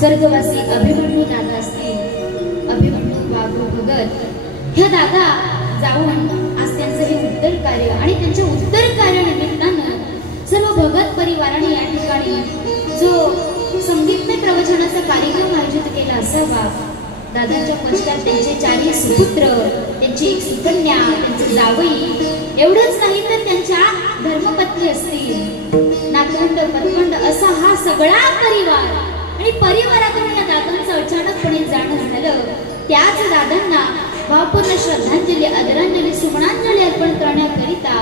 स्वर्गवासी अभिमन्यू दादा असतील, अभिमन्यू बाबू भगत, ह्या दादा जाऊन आज त्यांचं हे उत्तर कार्य आणि त्यांच्या उत्तर कार्यानिमित्तानं सर्व भगत परिवाराने या ठिकाणी जो संगीतमय प्रवचनाचा कार्यक्रम आयोजित केला असावा. दादांच्या पश्चात त्यांचे 4 सुपुत्र, त्यांची 1 सुकन्या, त्यांचे जावई, एवढंच नाही तर त्यांच्या धर्मपत्नी असतील, नातवंड पतवंड असा हा सगळा परिवार आणि परिवाराकडून या दादांचं अचानकपणे जाणं झालं. त्याच दादांना भावपूर्ण श्रद्धांजली, आदरांजली, सुमनांजली अर्पण करण्याकरिता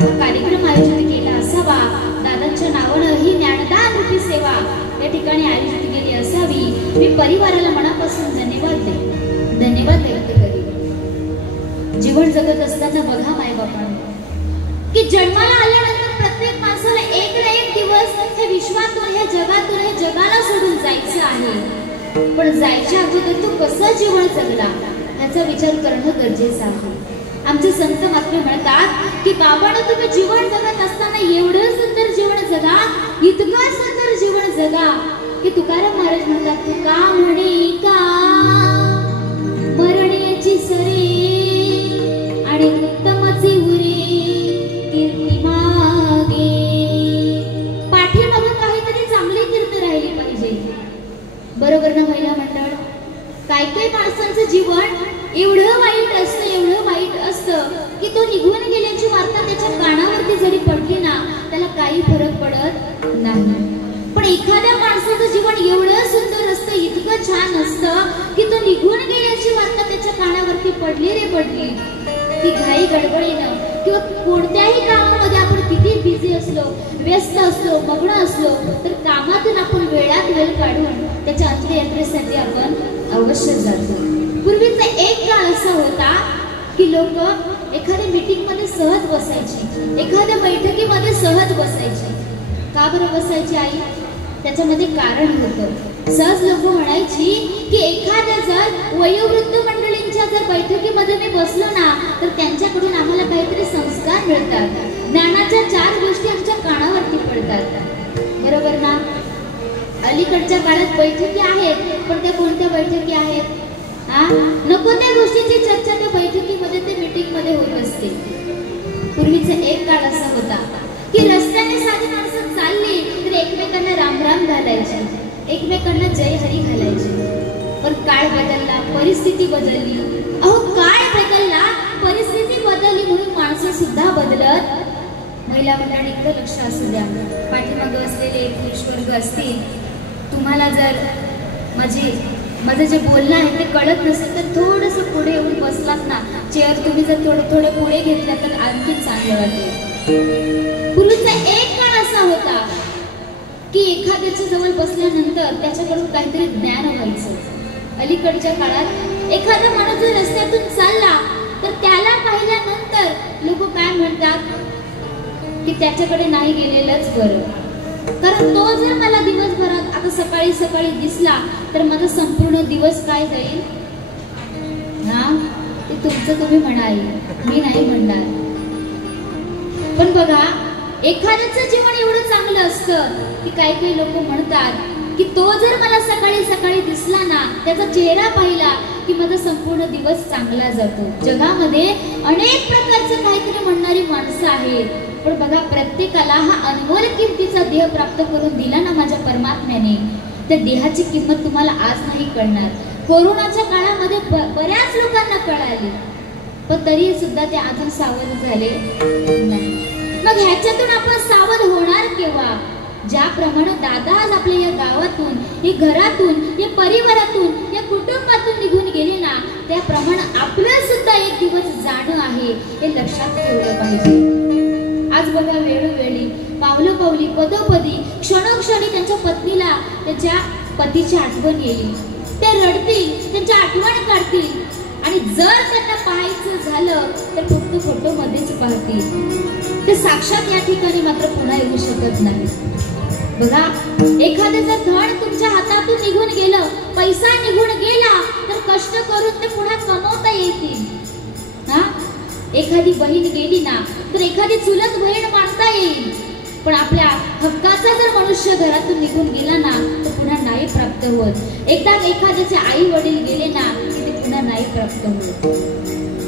कार्यक्रम आयोजित केला असावा. दादांच्या नावानं ही ज्ञानदान रूपी सेवा या ठिकाणी आयोजित केली असावी, मी परिवाराला मनापासून धन्यवाद व्यक्त करीन. जीवन जगत असताना बघा मायबापांना की जन्माला आल्यानंतर प्रत्येक माणसाला एक ना एक दिवस हे विश्वातून, हे जगातून, हे जगाला सोडून जायचं आहे. पण जायच्या अगोदर तो कसा जीवन जगला ह्याचा विचार करणं गरजेचं आहे. आमचे संत महात्मे म्हणतात की बाबांनो, तुम्ही जीवन जगत असताना एवढं सुंदर जीवन जगा, इतकं सुंदर जीवन जगा की तुकाराम महाराज म्हणतात, तुका म्हणे का मरण्याची सरे आणि उत्तमचे उरे कीर्ती मागे. पाठीमागं काहीतरी चांगली कीर्ती राहिली पाहिजे. बरोबर ना महिला मंडळ? काही माणसांचं जीवन एवढं वाईट असतं की तो निघून गेल्याची वार्ता त्याच्या कानावरती जरी पडली ना, त्याला काही फरक पडत नाही. पण एखाद्या माणसाचं जीवन एवढं सुंदर असतं, इतकं छान असतं की तो निघून गेल्याची वार्ता त्याच्या कानावरती पडली ती घाई गडबडीनं किंवा कोणत्याही कामामध्ये आपण किती बिझी असलो, व्यस्त असलो, मग्न असलो, तर कामातून आपण वेळात वेळ काढून त्याच्या अंत्ययात्रेसाठी आपण अवश्य जातो. पूर्वीचा एक काळ असा होता की लोक एखाद्या मीटिंग मध्ये सहज बसायची, एखाद्या बैठकीमध्ये सहज बसायची. का बरं बसायची आई? त्याच्यामध्ये कारण होतं. सहज लोक म्हणायची की एखाद्या जर वयोवृद्ध मंडळींच्या जर बैठकीमध्ये मी बसलो ना, तर त्यांच्याकडून आम्हाला काहीतरी संस्कार मिळतात, ज्ञानाच्या 4 गोष्टी आमच्या कानावरती पडतात. बरोबर ना? अलीकडच्या काळात बैठकी आहेत, पण त्या कोणत्या बैठकी आहेत? नको त्या गोष्टीची चर्चा त्या बैठकीमध्ये, ते मीटिंग मध्ये होत असते. पूर्वीचा एक काळ असा होता की रस्त्याने साधी माणसं चालली तर एकमेकांना राम राम घालायची, एकमेकांना जय हरी घालायची. पण काळ बदलला, परिस्थिती बदलली. अहो काळ बदलला, परिस्थिती बदलली म्हणून माणसं सुद्धा बदलत. महिला मंडळीकडे लक्ष असू द्या. पाठीमागे असलेले पुरुष वर्ग असतील, तुम्हाला जर माझं जे बोलणं आहे ते कळत नसेल तर थोडंसं पुढे येऊन बसलात ना, चेअर तुम्ही जर थोडे पुढे घेतल्या तर आणखी चांगलं वाटेल. पूर्वीचा एक काळ असा होता की एखाद्याच्या जवळ बसल्यानंतर त्याच्याकडून काहीतरी ज्ञान व्हायचं. अलीकडच्या काळात एखादा माणूस जर रस्त्यातून चालला तर त्याला पाहिल्यानंतर लोक काय म्हणतात की त्याच्याकडे नाही गेलेलंच बरं. कारण तो जर मला दिवसभरात आता सकाळी दिसला तर माझा संपूर्ण दिवस काय जाईल? ते तुमचं तुम्ही म्हणाल, मी नाही म्हणणार. पण बघा, एखाद्याचं जीवन एवढं चांगलं असतं की काही लोक म्हणतात की तो जर मला सकाळी दिसला ना, त्याचा चेहरा पाहिला की माझा संपूर्ण दिवस चांगला जातो. जगामध्ये अनेक प्रकारचे काहीतरी म्हणणारी माणसं आहेत. पण बघा, प्रत्येकाला हा अनमोल किमतीचा देह प्राप्त करून दिला ना माझ्या परमात्म्याने, त्या देहाची किंमत तुम्हाला आज नाही कळणार. कोरोनाच्या काळामध्ये बऱ्याच लोकांना कळाली, पण तरी सुद्धा ते अजून सावध झाले नाही. मग ह्याच्यातून आपण सावध होणार केव्हा? ज्याप्रमाणे दादा आज आपल्या या गावातून, या घरातून, या परिवारातून, या कुटुंबातून निघून गेले ना, त्याप्रमाणे आपलं सुद्धा एक दिवस जाणं आहे हे लक्षात ठेवलं पाहिजे. आज बघा, वेळोवेळी, पावलोपावली, पदोपदी, क्षणोक्षणी त्यांच्या पत्नीला त्यांच्या पतीची आठवण येईल. ते रडतील, त्यांची आठवण काढतील आणि जर त्यांना पाहायचं झालं तर फक्त फोटोमध्येच पाहतील. ते साक्षात या ठिकाणी मात्र पुन्हा येऊ शकत नाही. बघा, एखादं जर धन तुमच्या हातातून निघून गेलं, पैसा निघून गेला, तर कष्ट करून ते पुन्हा कमवता येतील. एखादी बहीण गेली ना तर एखादी चुलत बहीण मानता येईल. पण आपल्या हक्काचा जर मनुष्य घरातून निघून गेला ना तर पुन्हा नाही प्राप्त होत. एकदा एखाद्याचे आई वडील गेले ना की ते पुन्हा नाही प्राप्त होत.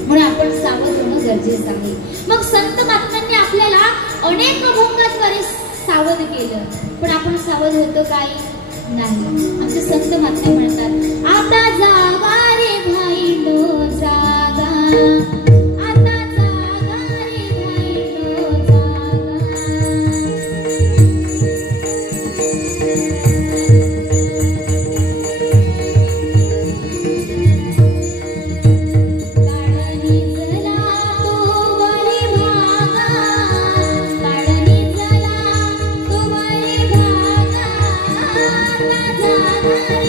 म्हणून आपण सावध होणं गरजेचं आहे. मग संत महात्म्यांनी आपल्याला अनेक अभंगाद्वारे सावध केलं, पण आपण सावध होतो काय? नाही. आमचे संत महात्मे म्हणतात, आता जागा रे भाई नो जागा, Thank you.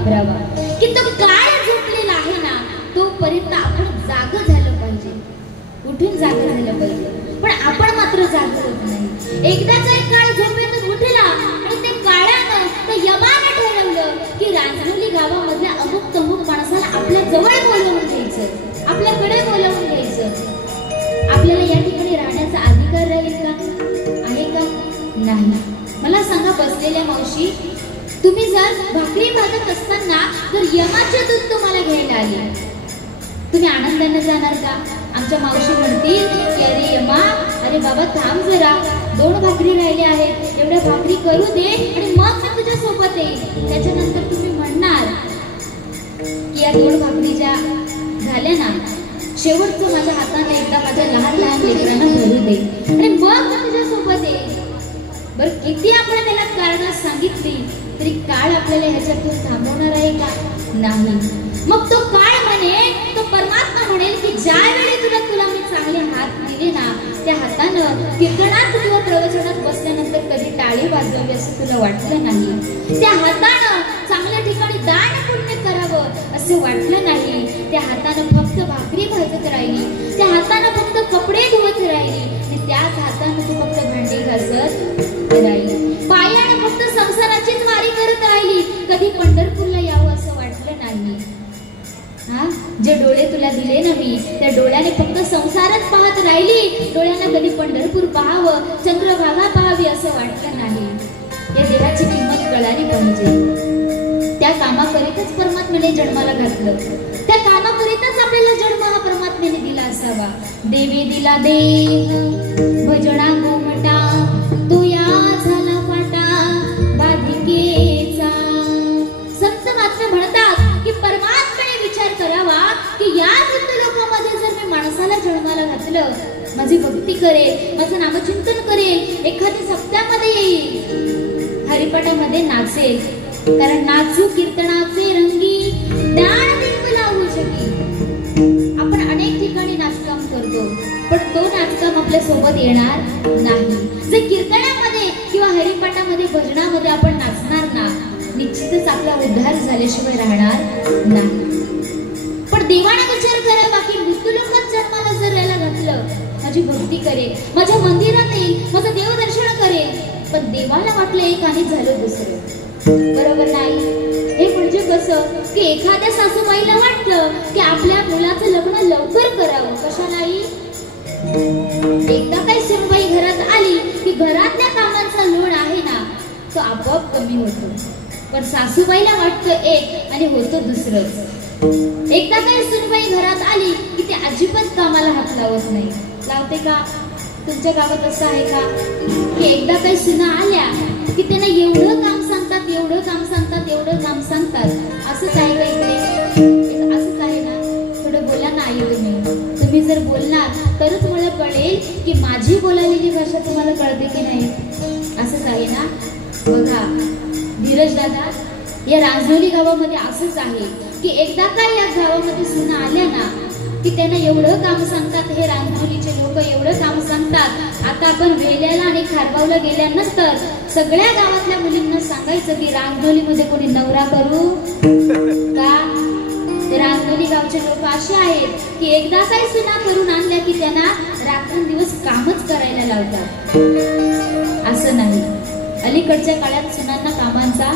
वापरावा की तो काळ झोपलेला आहे ना तोपर्यंत आपण जागं झालं पाहिजे, उठून जागं झालं पाहिजे. पण आपण मात्र जागं होत नाही. एकदा काही काळ झोपेतून उठला आणि ते काळानं त्या यमानं ठरवलं की रांजणोली गावामधल्या अमुक तमुक माणसाला आपल्या जवळ बोलवून घ्यायचं, आपल्याकडे बोलवून घ्यायचं. आपल्याला या ठिकाणी राहण्याचा अधिकार राहील का? आहे का? नाही. मला सांगा बसलेल्या मावशी, तुम्ही जर भाकरी भाजत असताना जर यमाचे दूत तुम्हाला घ्यायला आले, तुम्ही आनंदाने जाणार का? आमच्या मावशी म्हणतील की अरे यमा, अरे बाबा थांब जरा, 2 भाकरी राहिल्या आहेत, एवढ्या भाकरी करू दे आणि मग मी तुझ्या सोबत येईल. त्याच्यानंतर तुम्ही म्हणणार की या 2 भाकरी ज्या झाल्या ना, शेवटचं माझ्या हाताने एकदा माझ्या लहान लहान लेकरांना भरू दे आणि मग मी तुझ्या सोबत येईल. बरं, किती आपण त्याला कारण सांगितली तरी काळ आपल्याला ह्याच्यातून थांबवणार आहे का? नाही. मग तो काळ म्हणे, तो परमात्मा म्हणेल की ज्या वेळी तुला मी चांगले हात दिले ना, त्या हातानं कीर्तनात किंवा प्रवचनात बसल्यानंतर कधी टाळी वाजवावी असं तुला वाटलं नाही. त्या हातानं चांगल्या ठिकाणी दान पुण्य करावं असं वाटलं नाही. त्या हातानं फक्त भाकरी भाजत राहिली, त्या हातानं फक्त कपडे धुवत राहिली आणि त्याच हातानं तू फक्त भांडी घासत राहिली. पायानं फक्त संसाराचीच वारी करत राहिली. कधी पंढरपूरला यावं असं वाटलं नाही. जे डोळे तुला दिले ना मी, त्या डोळ्याने फक्त संसारच पाहत राहिली. डोळ्यानं कधी पंढरपूर पाहावं, चंद्रभागा पाहावी असं वाटलं नाही. या देहाची किंमत कळाली पाहिजे. त्या कामाकरिताच परमात्म्याने जन्माला घातलं, त्या कामाकरिताच आपल्याला जन्म हा परमात्म्याने दिला असावा. देवे दिला देह भजना गोमटा, तो या झाला फाटा बाधिकेचा. संत महात्मे म्हणतात की परमात्म्याने विचार करावा की या वृद्ध लोकांमध्ये जर मी माणसाला जन्माला घातलं, माझी भक्ती करेल, माझं नामचिंतन करेल, एखादी सप्त्यामध्ये येईल, हरिपाठामध्ये नाचेल, कारण नाचू कीर्तनाचे रंगी ज्ञान बिंब लावू शकी. आपण अनेक ठिकाणी नाचकाम करतो, पण तो नाचकाम आपल्या सोबत येणार नाही. जर कीर्तनामध्ये किंवा हरिपाठामध्ये भजनामध्ये आपण नाचणार ना, निश्चितच आपला उद्धार झाल्याशिवाय राहणार नाही. पण देवाने विचार करावा की मृत्यू लोकात जन्माला जर यायला घातलं, माझी भक्ती करेल, माझ्या मंदिरात येईल, माझं देवदर्शन करेल, पण देवाला वाटलं एक आणि झालं दुसरं. बरोबर नाही. हे म्हणजे कसं की एखाद्या सासूबाईला वाटलं की आपल्या मुलाचं लग्न लवकर करावं. कशालाही एकदा काही सुनबाई घरात आली की घरातल्या कामांचा लोड आहे ना तो आपोआप कमी होतो. पण सासूबाईला वाटतं एक आणि होतं दुसरंच. एकदा काही सुनबाई घरात आली की ती अजिबात कामाला हात लावत नाही. लावते का? तुमच्या गावात असं आहे का की एकदा काही सुना आल्या की त्यांना एवढं काम सांगतात, एवढं काम सांगतात, एवढं काम सांगतात. असंच आहे का इकडे? असंच आहे ना? थोडं बोला ना आई तुम्ही जर बोलणार तरच मला कळेल की माझी बोलालेली भाषा तुम्हाला कळते की नाही. असंच आहे ना? बघा धीरज दादा, या रांजणोली गावामध्ये असंच आहे की एकदा काय या गावामध्ये सुना आल्या ना की त्यांना एवढं काम सांगतात, हे रांजणोलीचे लोक एवढं काम सांगतात. आता आपण वेल्याला आणि खारबावला गेल्यानंतर सगळ्या गावातल्या मुलींना सांगायचं की रांजणोलीमध्ये कोणी नवरा करू का? रांजणोली गावचे लोक असे आहेत की एकदा काही सुना करून आणल्या की त्यांना रात्रंदिवस कामच करायला लावतात. असं नाही. अलीकडच्या काळात सुनांना कामांचा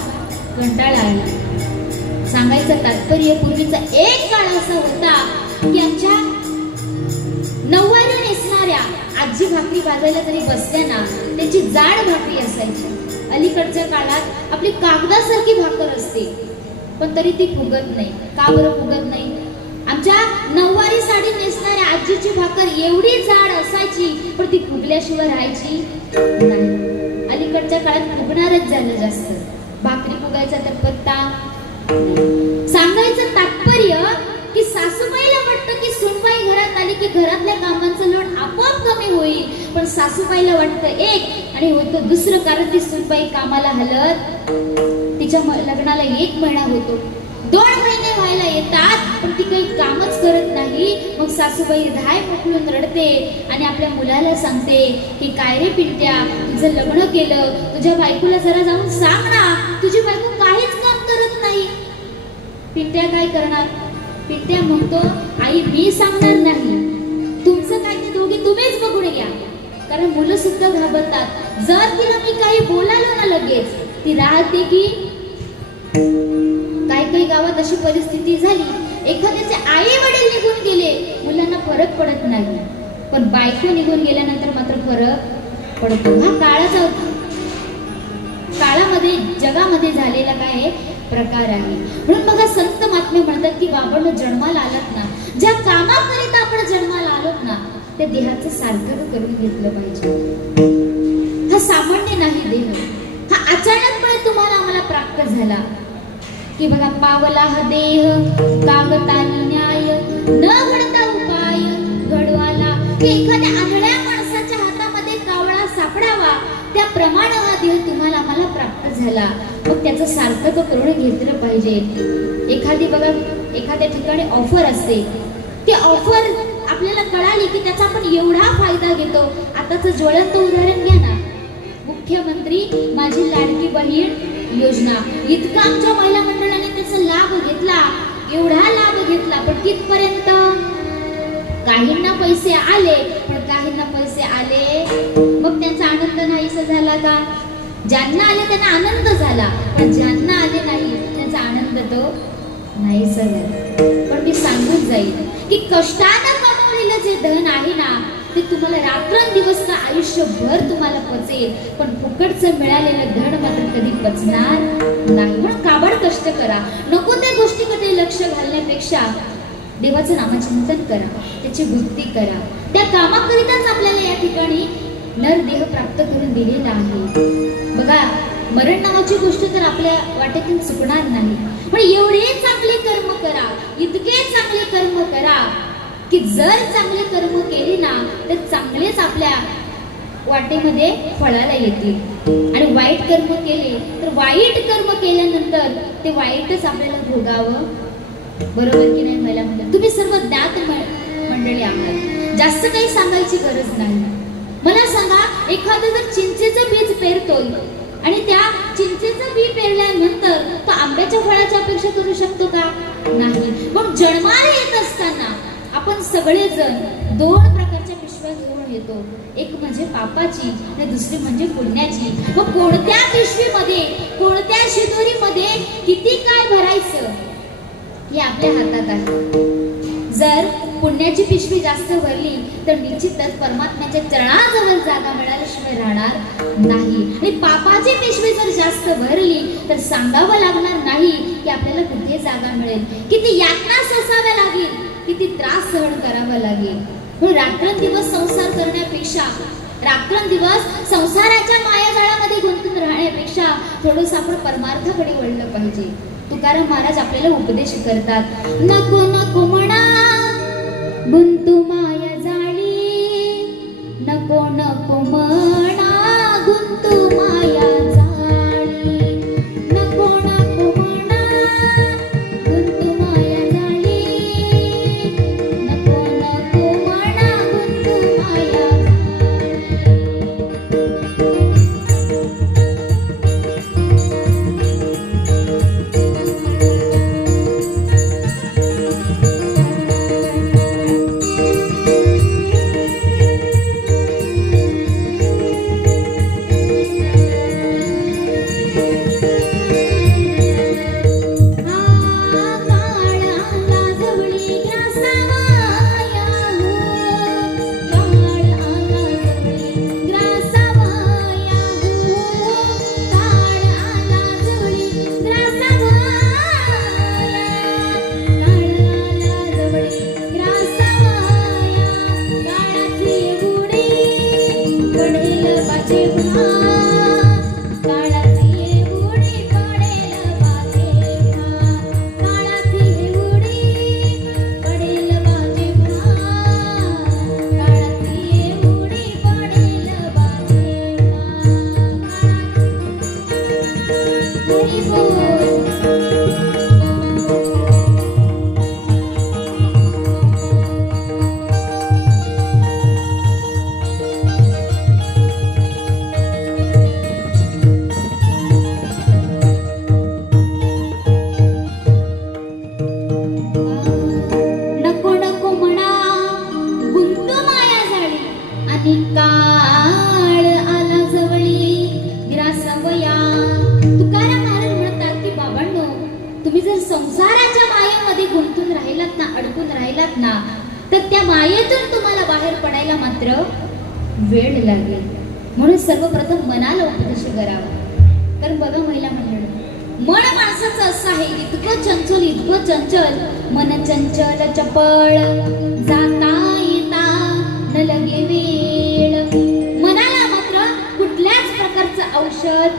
कंटाळा आला. सांगायचं तात्पर्य पूर्वीचा एक काळ असा होता की आमच्या नऊवारी नेसणाऱ्या आजी भाकरी भाजायला जरी बसल्या ना त्याची जाड भाकरी असायची. अलीकडच्या काळात आपली कागदासारखी भाकर असते पण तरी ती फुगत नाही. का बरं फुगत नाही? आमच्या नऊवारी साडी नेसणाऱ्या आजीची भाकर एवढी जाड असायची पण ती फुगल्याशिवाय राहायची नाही. अलीकडच्या काळात फुगणारच झालं जास्त. भाकरी फुगायचा तर पत्ता. सांगायचं तात्पर्य की सासूबाईला वाटतं की सुनबाई घरात आली की घरातल्या कामांचा लोड आपोआप कमी होईल, पण सासूबाईला वाटतं एक आणि होतं दुसरं. कारण ती सुनबाई कामाला हलत, तिच्या लग्नाला 1 महिना होतो, 2 महिने व्हायला येतात पण ती काही कामच करत नाही. मग सासूबाई धाय मोकळून रडते आणि आपल्या मुलाला सांगते की काय रे पिंट्या, तुझं लग्न केलं, तुझ्या बायकोला जरा जाऊन सांग ना, तुझी बायको काहीच काम करत नाही. पिंट्या काय करणार? पिंट्या म्हणतो आई मी सांगणार नाही, तुमचं काय ते दोघे तुम्हीच बघून घ्या. कारण मुलं सुद्धा घाबरतात. जर तिला मी काही बोलालो ना लगेच ती राहते की. काही काही गावात अशी परिस्थिती झाली, एखाद्याचे आई वडील निघून गेले मुलांना फरक पडत नाही, पण बायको निघून गेल्यानंतर मात्र फरक पडतो. हा काळामध्ये जगामध्ये झालेला काय प्रकार आहे. म्हणून बघा संत महात्मे म्हणतात की बाबांनो जन्माला आलात ना, ज्या कामाकरिता आपण जन्माला आलोत ना त्या देहाचं सार्थक करून घेतलं पाहिजे. हा सामान्य नाही देह, हा अचानकपणे तुम्हाला आम्हाला प्राप्त झाला की बघा पावला हा देह कागतानी न्याय न घडता उपाय घडवाला. की एखाद्या आंधळ्या माणसाच्या हातामध्ये कावळा सापडावा त्याप्रमाणे हा देह तुम्हाला आम्हाला प्राप्त झाला, मग त्याचं सार्थक करून घेतलं पाहिजे. एखादी बघा एखाद्या ठिकाणी ऑफर असते, ती ऑफर आपल्याला कळाली की त्याचा आपण एवढा फायदा घेतो. आताचं ज्वलंत उदाहरण घ्या ना, मुख्यमंत्री माझी लाडकी बहीण योजना, इतका आमच्या महिला मंडळाने त्याचा लाभ घेतला, एवढा लाभ घेतला, पण कितपर्यंत? काहींना पैसे आले, पण काहींना पैसे आले मग त्यांचा आनंद नाहीसा झाला का? ज्यांना आले त्यांना आनंद झाला, पण ज्यांना आले नाही त्यांचा आनंद तो नाहीसा झाला. पण मी सांगून जाईल की कष्टानं कमवलेलं जे धन आहे ना ते तुम्हाला रात्रंदिवस का आयुष्यभर तुम्हाला पचेल, पण फुकटचं मिळालेलं धन मात्र कधी पचणार नाही. म्हणून काबाड कष्ट करा, नको त्या गोष्टीकडे लक्ष घालण्यापेक्षा देवाचं नामचिंतन करा, त्याची भक्ती करा. त्या कामाकरिताच आपल्याला या ठिकाणी नरदेह प्राप्त करून दिलेला आहे. बघा मरण नावाची गोष्ट तर आपल्या वाटेतून चुकणार नाही, पण एवढे चांगले कर्म करा, इतके चांगले कर्म करा की जर चांगले कर्म केले ना तर चांगलेच आपल्या वाटेमध्ये फळाला येतील, आणि वाईट कर्म केले तर वाईट कर्म केल्यानंतर ते वाईटच आपल्याला भोगावं. बरोबर की नाही महिला मंडळ? तुम्ही सर्व ज्ञात मंडळी आहात, जास्त काही सांगायची गरज नाही. मला सांगा, एखादं जर चिंचेचं बीज पेरतोय आणि त्या चिंचेचं बी पेरल्यानंतर तो आंब्याच्या फळाची अपेक्षा करू शकतो का? नाही. मग जन्माला येत असताना आपण सगळेजण दोन प्रकारच्या पिशव्या घेऊन येतो, एक म्हणजे पापाची आणि दुसरी म्हणजे पुण्याची. मग कोणत्या पिशवीमध्ये कोणत्या शिदोरीमध्ये किती काय भरायचं हे आपल्या हातात आहे. जर पुण्याची पिशवी जास्त भरली तर निश्चितच परमात्म्याच्या चरणाजवळ जागा मिळाल्याशिवाय राहणार नाही, आणि पापाची पिशवी जर जास्त भरली तर सांगावं लागणार नाही की आपल्याला कुठे जागा मिळेल, किती यातना सोसाव्या लागेल, किती त्रास सहन करावा लागेल. म्हणून रात्रंदिवस संसार करण्यापेक्षा, रात्रंदिवस संसाराच्या मायाजाळामध्ये गुंतून राहण्यापेक्षा थोडंसं आपण परमार्थाकडे वळलं पाहिजे. तुकाराम महाराज आपल्याला उपदेश करतात, नको नको म्हणा गुंतू माया जाळी, नको नको म्हणा गुंतू माया जाळी, नको नको म्हणा गुंतू माया जाळी, नको नको म्हणा गुंतू माया जाळी. तर त्या मायेतून तुम्हाला बाहेर पडायला मात्र वेळ लागेल. म्हणून सर्वप्रथम मनाला उपदेश करावा. कारण बघा महिला मंडळ, मन माणसाचं असं आहे, इतकं चंचल मन चंचल चपळ, जाता येता न लगे वेळ. मनाला मात्र कुठल्याच प्रकारचं औषध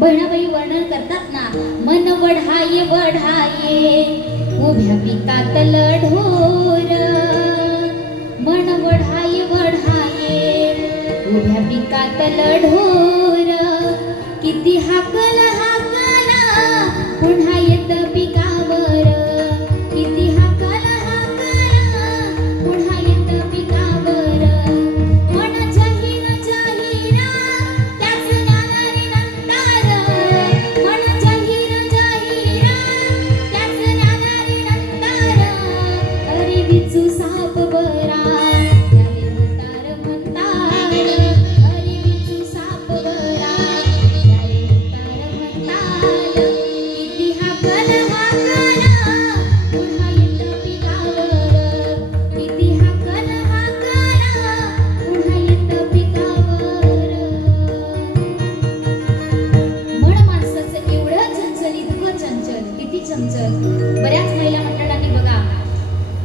बहिणाबाई वर्णन करतात ना, मन वढाये उभ्या पिकातल ढोर, मन वढाये उभ्या पिकातल ढोर, किती हाकला पुन्हा येत पिकावर, किती हाकला पुन्हा येत पिकावर. मन जाहीर त्याच ज्ञानारी नंतर, मन जाहीर त्याच ज्ञानारी नंतर, अरे विचू साप बरा त्याले उतार म्हणतात, अरे विचू साप बरा त्याले उतार म्हणतात. किती हाकल पुन्हा येत पिकावर, किती हाकल पुन्हा येत पिकावर. मन माणसाचं एवढं चंचल, इतकं चंचल, किती चंचल. बऱ्याच महिला मंडळांनी बघा,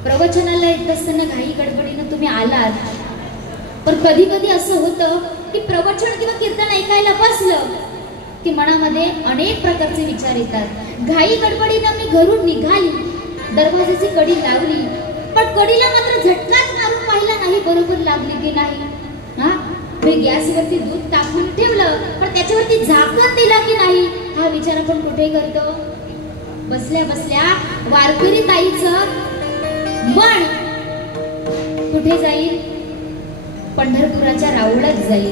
प्रवचनाला येत असताना घाई गडबडीनं तुम्ही आलात, पण कधी कधी असं होतं की प्रवचन किंवा कीर्तन ऐकायला बसलं की मनामध्ये अनेक प्रकारचे विचार येतात. घाई गडबडीनं मी घरून निघाली, दरवाजाची कडी लावली, पण कडीला मात्र झटकाच मारून पाहिला नाही बरोबर लागली की नाही. हा, मी गॅसवरती दूध टाकून ठेवलं, पण त्याच्यावरती झाकण दिलं की नाही हा विचार आपण कुठे करतो. बसल्या बसल्या वारकरी ताईचं मन कुठे जाईल, पंढरपुराच्या राऊळात जाईल.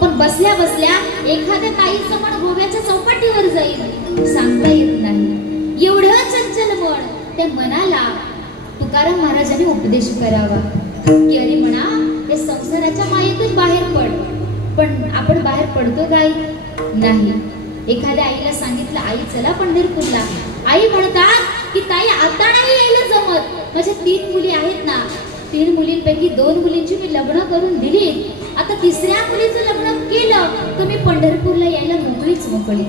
पण बसल्या बसल्या एखाद्या ताईचं मन गोव्याच्या चौपाटीवर जाईल, सांगता येत नाही. एवढं चंचल मन, त्या मनाला तुकाराम महाराजांनी उपदेश करावा की अरे म्हणा, या संसाराच्या मायेतून बाहेर पड. पण आपण बाहेर पडतो काय नाही. एखाद्या आईला सांगितलं, आई चला पंढरपूरला, आई म्हणतात की ताई आता नाही यायला जमत, माझ्या 3 मुली आहेत ना, 3 मुलींपैकी 2 मुलींची मी लग्न करून दिली, आता 3ऱ्या मुलीचं लग्न केलं तर मी पंढरपूरला यायला मोकळीच मोकळी.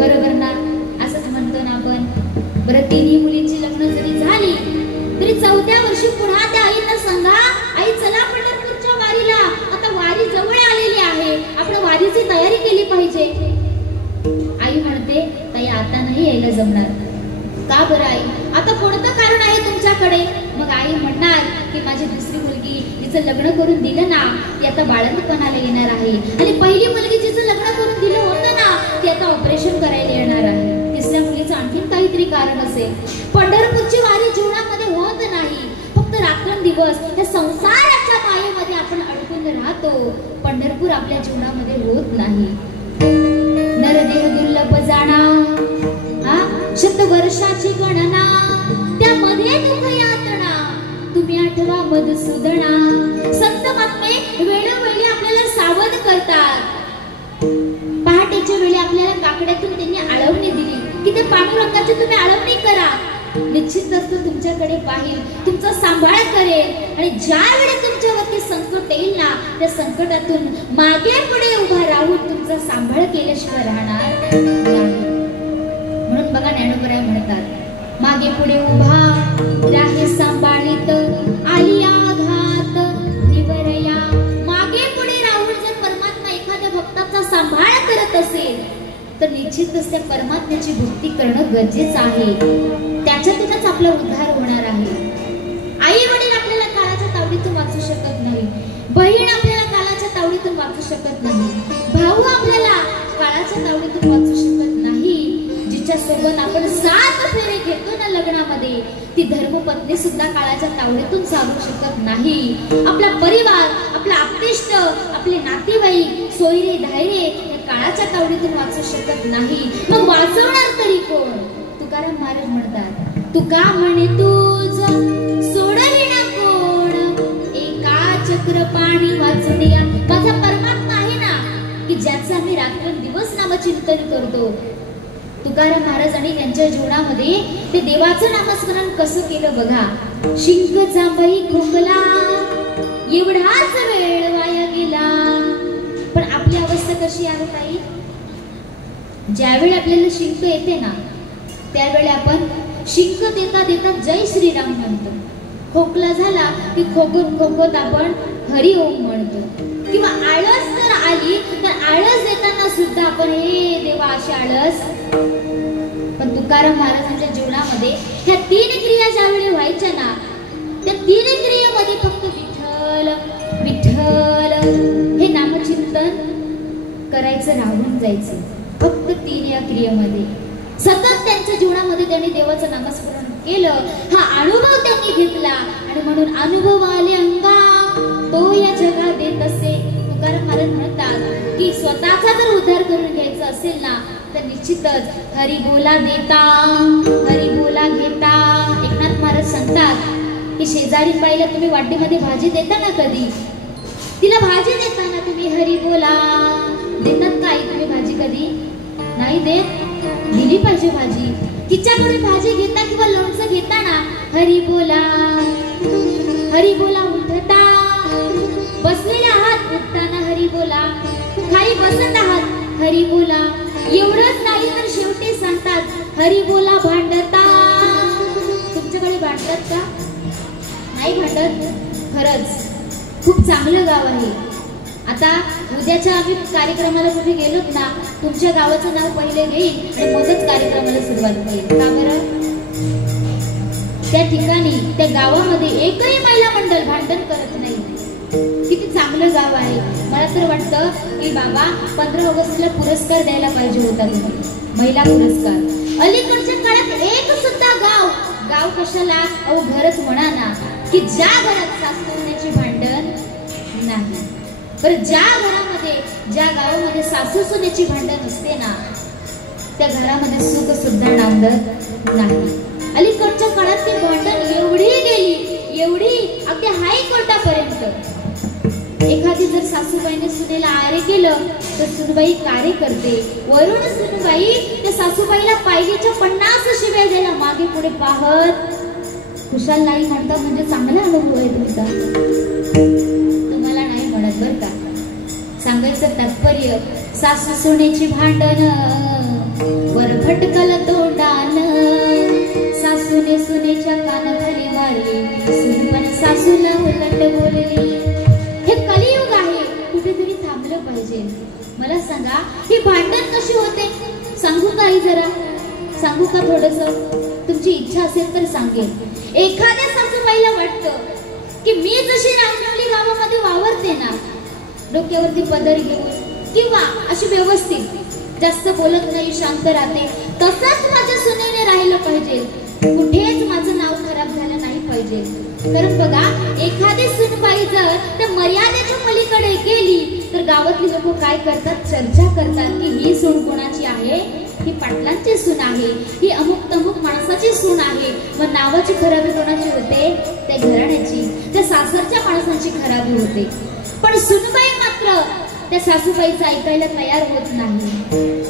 बरोबर ना, असंच म्हणतो ना आपण. बरं, 3ही मुलींची लग्न जरी झाली तरी 4थ्या वर्षी पुन्हा त्या आईला सांगा, आई चला पंढरपूरच्या वारीला, आता वारी जवळ आलेली आहे, आपण वारीची तयारी केली पाहिजे. आई म्हणते, ताई आता नाही यायला जमणार. का बरं आई, आता कोणतं कारण आहे तुमच्याकडे? मग आई म्हणणार की माझी 2री मुलगी, जिचं लग्न करून दिलं ना, ती आता बाळंतपणाला येणार आहे, आणि पहिली मुलगी जिचं लग्न करून दिलं होतं ना, ती आता ऑपरेशन करायला येणार आहे. 3ऱ्या मुलीचं आणखीन काहीतरी कारण असेल. पंढरपूरची वारी जीवनामध्ये होत नाही, फक्त रात्रंदिवस या संसाराच्या मायेमध्ये आपण अडकून राहतो. पंढरपूर आपल्या जीवनामध्ये होत नाही. नरदेह दुर्लभ जाणा, शतवर्षाची गणना, त्यामध्ये दुःख यातना, तुम्ही आठवा मधुसूदना. संत महात्मे वेळोवेळी आपल्याला सावध करतात. पहाटेच्या वेळी आपल्याला काकड्यातून त्यांनी आळवणी दिली की ते पांडुरंगाची तुम्ही आळवणी करा. निश्चित असतो तुमच्याकडे पाहिल, तुमचा सांभाळ करेल, आणि ज्या वेळी तुमच्यावरती संकट येईल ना, त्या संकटातून मागे पुढे उभा राहून तुमचा सांभाळ केल्याशिवाय राहणार नाही. म्हणून बघा, ज्ञानोबराय म्हणतात, मागे पुढे उभा राहे सांभाळीत, आली आघात निवरया. मागे पुढे राहून जर परमात्मा एखाद्या भक्ताचा सांभाळ करत असेल तर निश्चितच त्या परमात्म्याची भक्ती करणं गरजेचं आहे. त्याच्यातूनच आपला उद्धार होणार आहे. आई वडील आपल्याला काळाच्या तावडीतून वाचू शकत नाही, बहीण आपल्याला काळाच्या तावडीतून वाचू शकत नाही, भाऊ आपल्याला काळाच्या तावडीतून वाचू शकत नाही. जिच्या सोबत आपण 7 फेरे घेतो ना लग्नामध्ये, ती धर्मपत्नी सुद्धा काळाच्या तावडीतून सावरू शकत नाही. आपला परिवार, आपला आप्तेष्ट, आपले नातेवाईक, सोयरे धायरे या काळाच्या तावडीतून वाचू शकत नाही. मग वाचवणार तरी कोण? तुकाराम महाराज म्हणतात, तुका म्हणे तूच सोडविना कोण, एका चक्र पाणी वाचून या. माझा परमात्मा आहे ना, की ज्याचं आम्ही रात्रंदिवस नामचिंतन करतो, तुकाराम महाराजांनी त्यांच्या जीवनामध्ये ते देवाचं नामस्मरण कसं केलं बघा. शिंक जांभई खोकला एवढाच वेळ वाया गेला. पण आपली अवस्था कशी आहे ताई? ज्यावेळी आपल्याला शिंक येते ना त्यावेळी आपण शिंक देता देता जय श्रीराम म्हणतो. खोकला झाला की खोकत आपण हरी ओम म्हणतो. किंवा आळस जर आली तर आळस देताना सुद्धा आपण हे देवा अशी आळस. पण तुकाराम महाराजांच्या जीवनामध्ये ह्या 3 क्रिया ज्यावेळी व्हायच्या ना त्या 3 क्रियेमध्ये फक्त विठ्ठल विठ्ठल हे नामचिंतन करायचं राहून जायचं. फक्त 3 या क्रियेमध्ये सतत त्यांच्या जीवनामध्ये त्यांनी देवाचं नामस्मरण केलं. हा अनुभव त्यांनी घेतला आणि म्हणून अनुभव आले अंगा तो या जगा देत असे. तुकाराम महाराज म्हणतात की स्वतःचा जर उद्धार करून घ्यायचा असेल ना तर निश्चितच हरी बोला देता हरी बोला घेता. एकनाथ महाराज सांगतात की शेजारी बाईला तुम्ही वाटीमध्ये भाजी देता ना कधी तिला भाजी देताना तुम्ही हरी बोला देतात काय? तुम्ही भाजी कधी नाही देत. दिली पाहिजे भाजी. तिच्याकडे भाजी घेता किंवा लोणचं घेताना हरी बोला उठता बसलेले आहात उठताना हरी बोला खाली बसत आहात हरी बोला. एवढंच नाही तर शेवटी सांगतात हरी बोला भांडता. तुमच्याकडे भांडतात का? नाही भांडत. खरंच खूप चांगलं गाव आहे. आता उद्याच्या आम्ही कार्यक्रमाला कुठे गेलोत ना तुमच्या गावाचं नाव पहिले घेईल आणि मगच कार्यक्रमाला सुरुवात होईल. का बरं? त्या ठिकाणी त्या गावामध्ये एकही महिला मंडळ भांडण करत नाही. किती चांगलं गाव आहे. मला तर वाटतं की बाबा 15 ऑगस्टला पुरस्कार द्यायला पाहिजे होता तुम्ही, महिला पुरस्कार. अलीकडच्या काळात एक सुद्धा गाव कशाला अहो घरच म्हणा ना की ज्या घरात सासू भांडण नाही. बरं ज्या गावामध्ये सासू सुनेची भांडण असते ना त्या घरामध्ये सुख सुद्धा नांदत नाही. अलीकडच्या काळात ते भांडण एवढी गेली अगदी हायकोर्टापर्यंत. एखादी जर सासूबाईने सुनेला आरे केलं तर सुनबाई कार्य करते. वरून सुनबाई त्या सासूबाईला पाहिजेच्या 50 शिव्या द्यायला मागे पुढे पाहत खुशाल नाही म्हणता. म्हणजे चांगला अनुभव आहे तुमचा. तुम्हाला नाही म्हणत बर का. सांगायचं तात्पर्य सासू सुनेची भांडण वर फटकल तोंडान सासूने सुनेच्या कानाखाली मारली सून पण सासूला उलट बोलली. हे कलियुग आहे. कुठेतरी थांबलं पाहिजे. मला सांगा ही भांडण कशी होते सांगू का? जरा सांगू का? थोडस तुमची इच्छा असेल तर सांगेल. एखाद्या सासूबाईला वाटतं की मी जशी रांजणवली गावामध्ये वावरते ना डोक्यावरती पदर घेऊन किंवा अशी व्यवस्थित जास्त बोलत नाही शांत राहते तसंच माझ्या सुनेने राहिलं पाहिजे. कुठेच माझं नाव खराब झालं नाही पाहिजे. कारण बघा एखादी सुनबाई जर त्या मर्यादेच्या पलीकडे गेली तर गावातली लोक काय करतात? चर्चा करतात की ही सून कोणाची आहे? ही पाटलांची सून आहे, ही अमुक तमुक माणसाची सून आहे. व नावाची खराबी कोणाची होते? त्या घराण्याची, त्या सासरच्या माणसांची खराबी होते. पण सुनबाई मात्र त्या सासूबाईचं ऐकायला तयार होत नाही.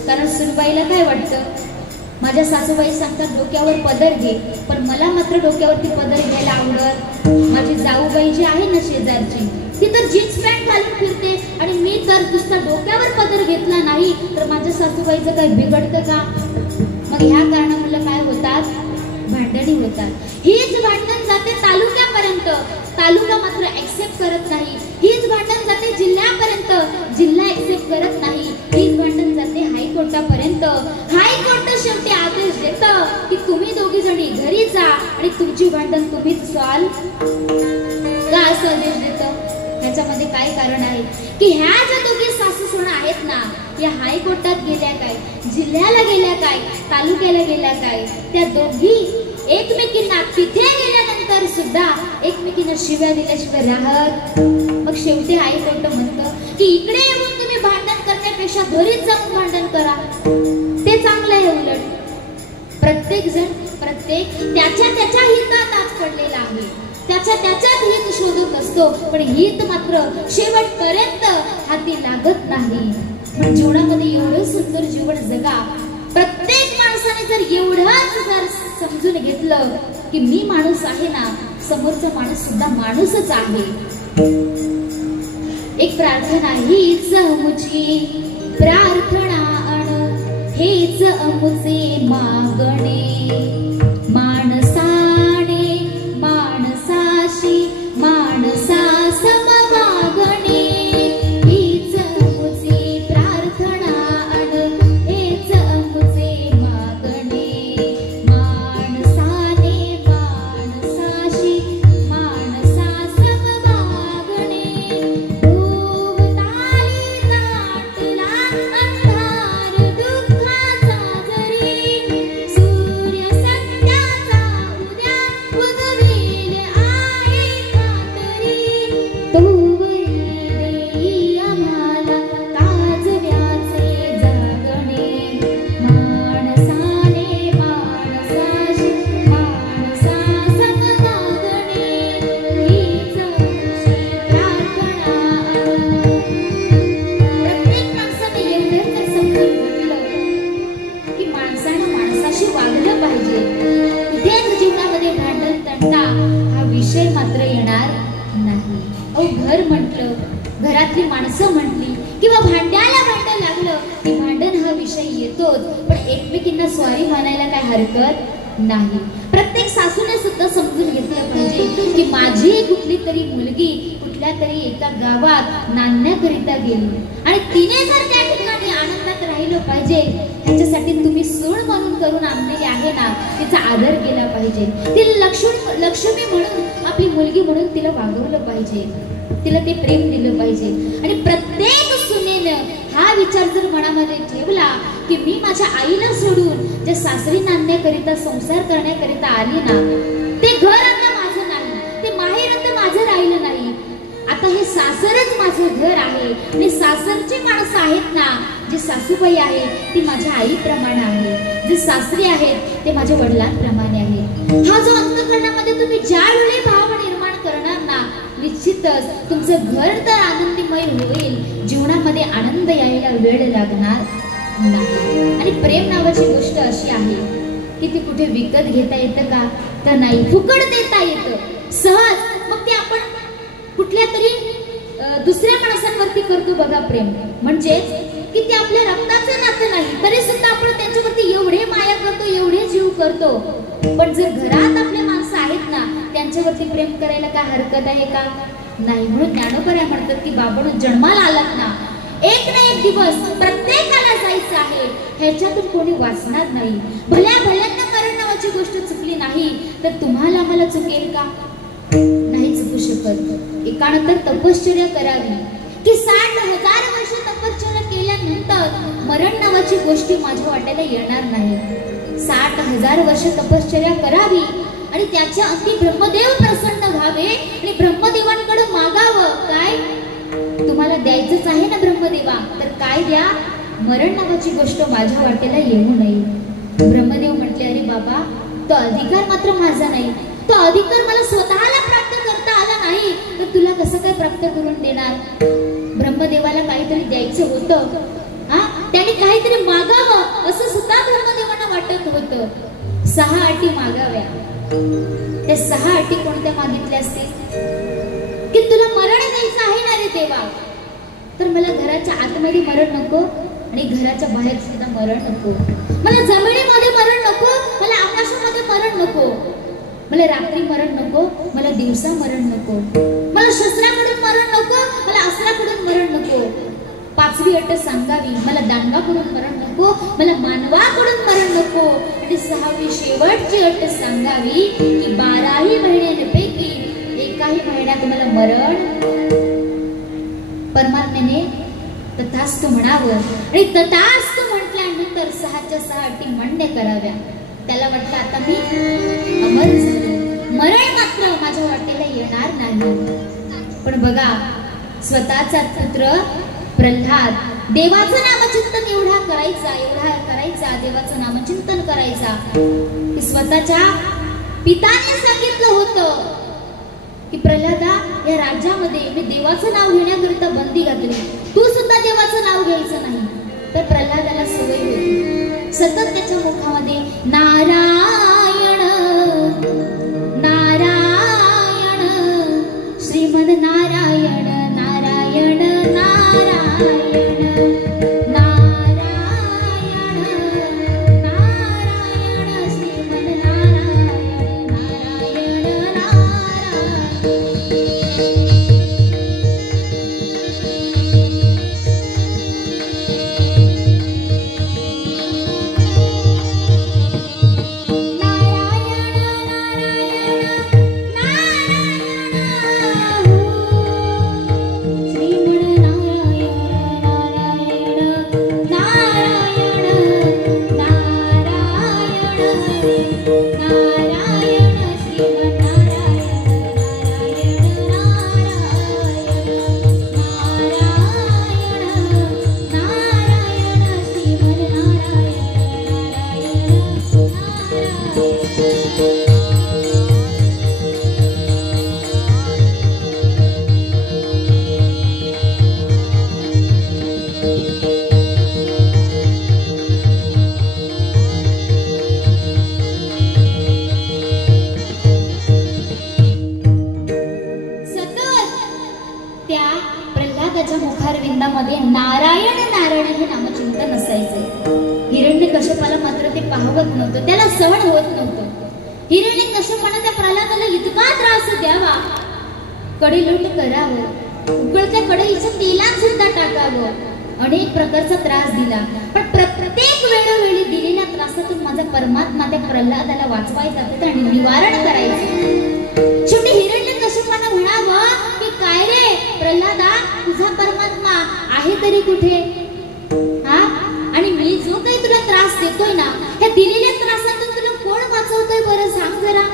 कारण सुनबाईला काय वाटतं? माझ्या सासूबाई सांगतात डोक्यावर पदर घे, पण मला मात्र डोक्यावरती पदर घ्यायला आवडत. माझी जाऊबाई जी आहे ना शेजारची ती तर जीन्स पॅन्ट घालून फिरते आणि मी तर नुसता डोक्यावर पदर घेतला नाही तर माझ्या सासूबाईचं काय बिघडतं का? मग ह्या कारणामुळे काय होतात? भांडणी होतात. हीच भांडण जाते तालुक्यापर्यंत, तालुका मात्र एक्सेप्ट करत नाही. हीच भांडण जाते जिल्ह्यापर्यंत, जिल्हा एक्सेप्ट करत नाही. हीच भांडण जाते हायकोर्टापर्यंत. हायकोर्ट शेवटी आदेश देतं की तुम्ही दोघी जणी घरी जा आणि तुमची भांडण तुम्हीच सॉल्व. का असं आदेश देतं? ह्याच्यामध्ये काय कारण आहे की ह्या ज्या दोघी सासू सुना आहेत ना या हायकोर्टात गेल्या काय, जिल्ह्याला गेल्या काय, तालुक्याला गेल्या काय, त्या दोघी एकमेकींना तिथे गेल्यानंतर सुद्धा एकमेकींना शिव्या दिल्याशिवाय राहत. मग शेवटी हायकोर्ट म्हणतं की इकडे येऊन तुम्ही भांडण करण्यापेक्षा घरीच जाऊन भांडण करा, ते चांगलं आहे. उलट प्रत्येक जण त्याच्या हितात आज पडलेला आहे, त्याच्यात हित शोधत असतो, पण हित मात्र शेवटपर्यंत हाती लागत नाही. पण जीवनामध्ये एवढं सुंदर जीवन जगा. प्रत्येक माणसाने जर एवढंच जर समजून घेतलं की मी माणूस आहे ना, समोरचा माणूस सुद्धा माणूसच आहे. एक प्रार्थना हीच अमुची प्रार्थना अन हेच अमुचे मागणे. माणसाने माणसाशी माणसा सम वागणे. हीच अमुची प्रार्थना अन हेच अमुचे मागणे. माणसाने माणसाशी माणसा सम वागणे. घर म्हटलं, घरातली माणसं म्हटली किंवा भांड्याला भांडण लागलं की भांडण हा विषय येतोच, पण एकमेकींना स्वारी म्हणायला काय हरकत नाही. प्रत्येक सासूने सुद्धा समजून घेतलं पाहिजे की माझी कुठली तरी मुलगी कुठल्या तरी एका गावात नांदण्याकरिता गेली आणि तिने जर त्या ठिकाणी आनंदात राहिलं पाहिजे, ह्याच्यासाठी तुम्ही सून म्हणून करून आणलेली आहे ना, तिचा आदर केला पाहिजे. तिला लक्ष्मी म्हणून आपली मुलगी म्हणून तिला वागवलं पाहिजे, तिला ते प्रेम दिलं पाहिजे. आणि प्रत्येक सुनेनं हा विचार जर मनामध्ये ठेवला की मी माझ्या आईला सोडून जे सासरी नांदण्याकरिता संसार करण्याकरिता आली ना, ते घर आता माझं नाही, ते माहेर आता माझं राहिलं नाही, आता हे सासरच माझं घर आहे. आणि सासरची माणसं आहेत ना, जी सासूबाई आहे ती माझ्या आईप्रमाणे आहे, जे सासरी आहेत ते माझ्या वडिलांप्रमाणे आहे. हा जो अंतःकरणामध्ये तुम्ही ज्या वेळी भाव निर्माण करणार ना, निश्चितच तुमचं घर तर आनंदीमय होईल, जीवनामध्ये आनंद यायला वेळ लागणार नाही. आणि प्रेम नावाची गोष्ट अशी आहे की ती कुठे विकत घेता येतं का, तर नाही, फुकट देता येतं सहज. मग ते आपण कुठल्या तरी दुसऱ्या माणसांवरती करतो बघा प्रेम, म्हणजे की ते आपल्या रक्ताचं नातं नाही तरी सुद्धा आपण त्यांच्यावरती एवढे माया करतो, एवढे जीव करतो. पण जर घरात आपले माणसं आहेत ना, त्यांच्यावरती प्रेम करायला काय हरकत आहे का, नाही. म्हणून ज्ञानोबा म्हणतात की बाबांनो, जन्माला आलात ना, एक ना एक दिवस प्रत्येकाला जायचं आहे, ह्याच्यातून कोणी वाचणार नाही. भल्या भल्यांना मरण नावाची गोष्ट चुकली नाही तर तुम्हाला आम्हाला चुकेल का, नाही चुकू शकत. एकानंतर तपश्चर्या करावी की 60,000 वर्ष तपश्चर्या केल्यानंतर मरण नावाची गोष्टी माझ्या वाट्याला येणार नाही. 60,000 वर्ष तपश्चर्या करावी आणि त्याच्या अंती ब्रह्मदेव प्रसन्न व्हावे आणि ब्रह्मदेवांकडे मागावं. काय तुम्हाला द्यायचंच आहे ना ब्रह्मदेवा, तर काय द्या, मरण नावाची गोष्ट माझ्या वाट्याला येऊ नये. ब्रह्मदेव म्हटले, अरे बाबा, तो अधिकार मात्र माझा नाही, तो अधिकार मला स्वतःला प्राप्त करता आला नाही, तर तुला कसं काय प्राप्त करून देणार. ब्रह्मदेवाला काहीतरी द्यायचं होतं, त्याने काहीतरी मागावं असं सुद्धा ब्रह्मदेवांना वाटत होतं. 6 अटी मागाव्या. त्या 6 अटी कोणत्या मागितल्या असतील की तुला मरण द्यायचं आहे ना रे देवा, तर मला घराच्या आतमध्ये मरण नको आणि घराच्या बाहेर सुद्धा मरण नको, मला जमिनीमध्ये मरण नको, मला आकाशामध्ये मरण नको, मला रात्री मरण नको, मला दिवसा मरण नको, मला शस्त्राकडून मरण नको, मला अस्त्राकडून मरण नको. 5वी अट सांगावी, मला दांडगाकडून मरण नको, मला मानवाकडून मरण नको. आणि 6वी शेवटची अट सांगावी की 12ही महिन्यांपैकी एकाही महिन्यात मला मरण. परमात्म्याने तथास्तु म्हणावं आणि तथास्तु म्हटल्यानंतर 6च्या 6 अटी मान्य कराव्या. त्याला वाटलं आता मी अमर झालो, मरण मात्र माझ्या वाटेला येणार नाही. पण बघा, स्वतःचा पुत्र प्रल्हाद देवाचं नामचिंतन एवढा करायचा, देवाचं नामचिंतन करायचा की स्वतःच्या पिताने सांगितलं होतं की प्रल्हादा, या राज्यामध्ये मी देवाचं नाव घेण्याकरिता बंदी घातली, तू सुद्धा देवाचं नाव घ्यायचं नाही. तर प्रल्हादाला सवय होती, सतत त्याच्या मुखामध्ये नारायण नारायण श्रीमन नारायण नारायण नारायण नारायण नारायण श्रीमन नारायण नारायण मुखारविंदामध्ये नारायण नारायण हे नामचिंतन असायचे. हिरण्यकश्यपाला मात्र ते पाहवत नव्हतं, त्याला सहन होत नव्हतं. हिरण्यकश्यपाने त्या प्रल्हादाला इतका त्रास द्यावा, कडेलोट करावं, उकळत्या कढईच्या तेलात सुद्धा टाकावं, अनेक प्रकारचा त्रास दिला. पण प्रत्येक वेळोवेळी दिलेल्या त्रासातून माझा परमात्मा त्या प्रल्हादाला वाचवायचा आणि निवारण करायचं. शेवटी हिरण्यकश्यपाने म्हणावं की काय रे प्रल्हादा, तुझा परमात्मा आहे तरी कुठे? हा, आणि मी जो काही तुला त्रास देतोय ना, ह्या दिलेल्या त्रासातून तुला कोण वाचवतोय बरं सांग जरा.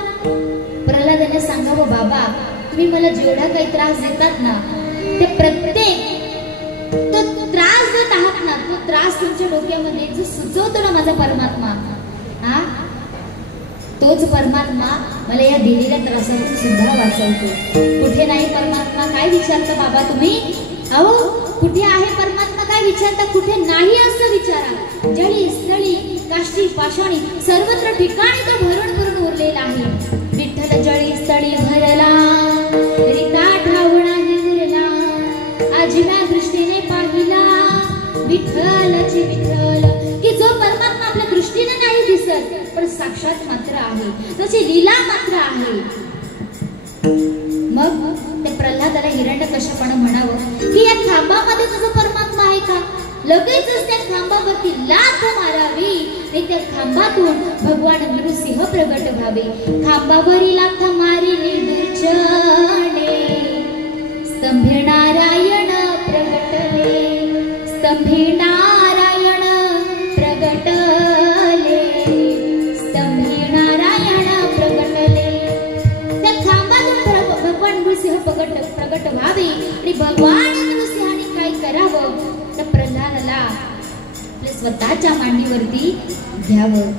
प्रल्हादाने सांगावं, बाबा तुम्ही मला जेवढा काही त्रास देतात ना, ते प्रत्येक तो त्रास देत आहात ना, तो त्रास तुमच्या डोक्यामध्ये जो सुचवतो ना माझा परमात्मा, हा तोच परमात्मा मला या दिलेल्या त्रासातून सुद्धा वाचवतो. कुठे नाही परमात्मा काय विचारता बाबा तुम्ही? अहो कुठे आहे परमात्मा काय विचारता? कुठे नाही असं विचारा. जळी स्थळी काष्टी पाषाणी सर्वत्र ठिकाणी तो भरून भरून उरलेला आहे. विठ्ठल जळी स्थळी भरला, रिका ठाव नाही उरला, आजीव्या दृष्टीने पाहिला विठ्ठलची विठ्ठल. की जो परमात्मा आपल्या दृष्टीने नाही दिसत, पण साक्षात मात्र आहे, त्याची लीला मात्र आहे. मग ते प्रल्हादाला हिरण्यकश्यपाने म्हणावं की या खांबामध्ये तुझा परमात्मा आहे का? लगेचच त्या खांबावरती लाथ मारावी आणि त्या खांबातून भगवान नृसिंह प्रगट व्हावे. खांबावरी लाथ मारिली दुर्जने, स्तंभी नारायण प्रगटले, स्तंभी नारायण प्रगटले, स्तंभी नारायण प्रगटले. त्या खांबातून भगवान नृसिंह प्रगट व्हावे आणि भगवान नृसिंहाने काय करावं? त्या प्रल्हादाला आपल्या स्वतःच्या मांडीवरती घ्यावं,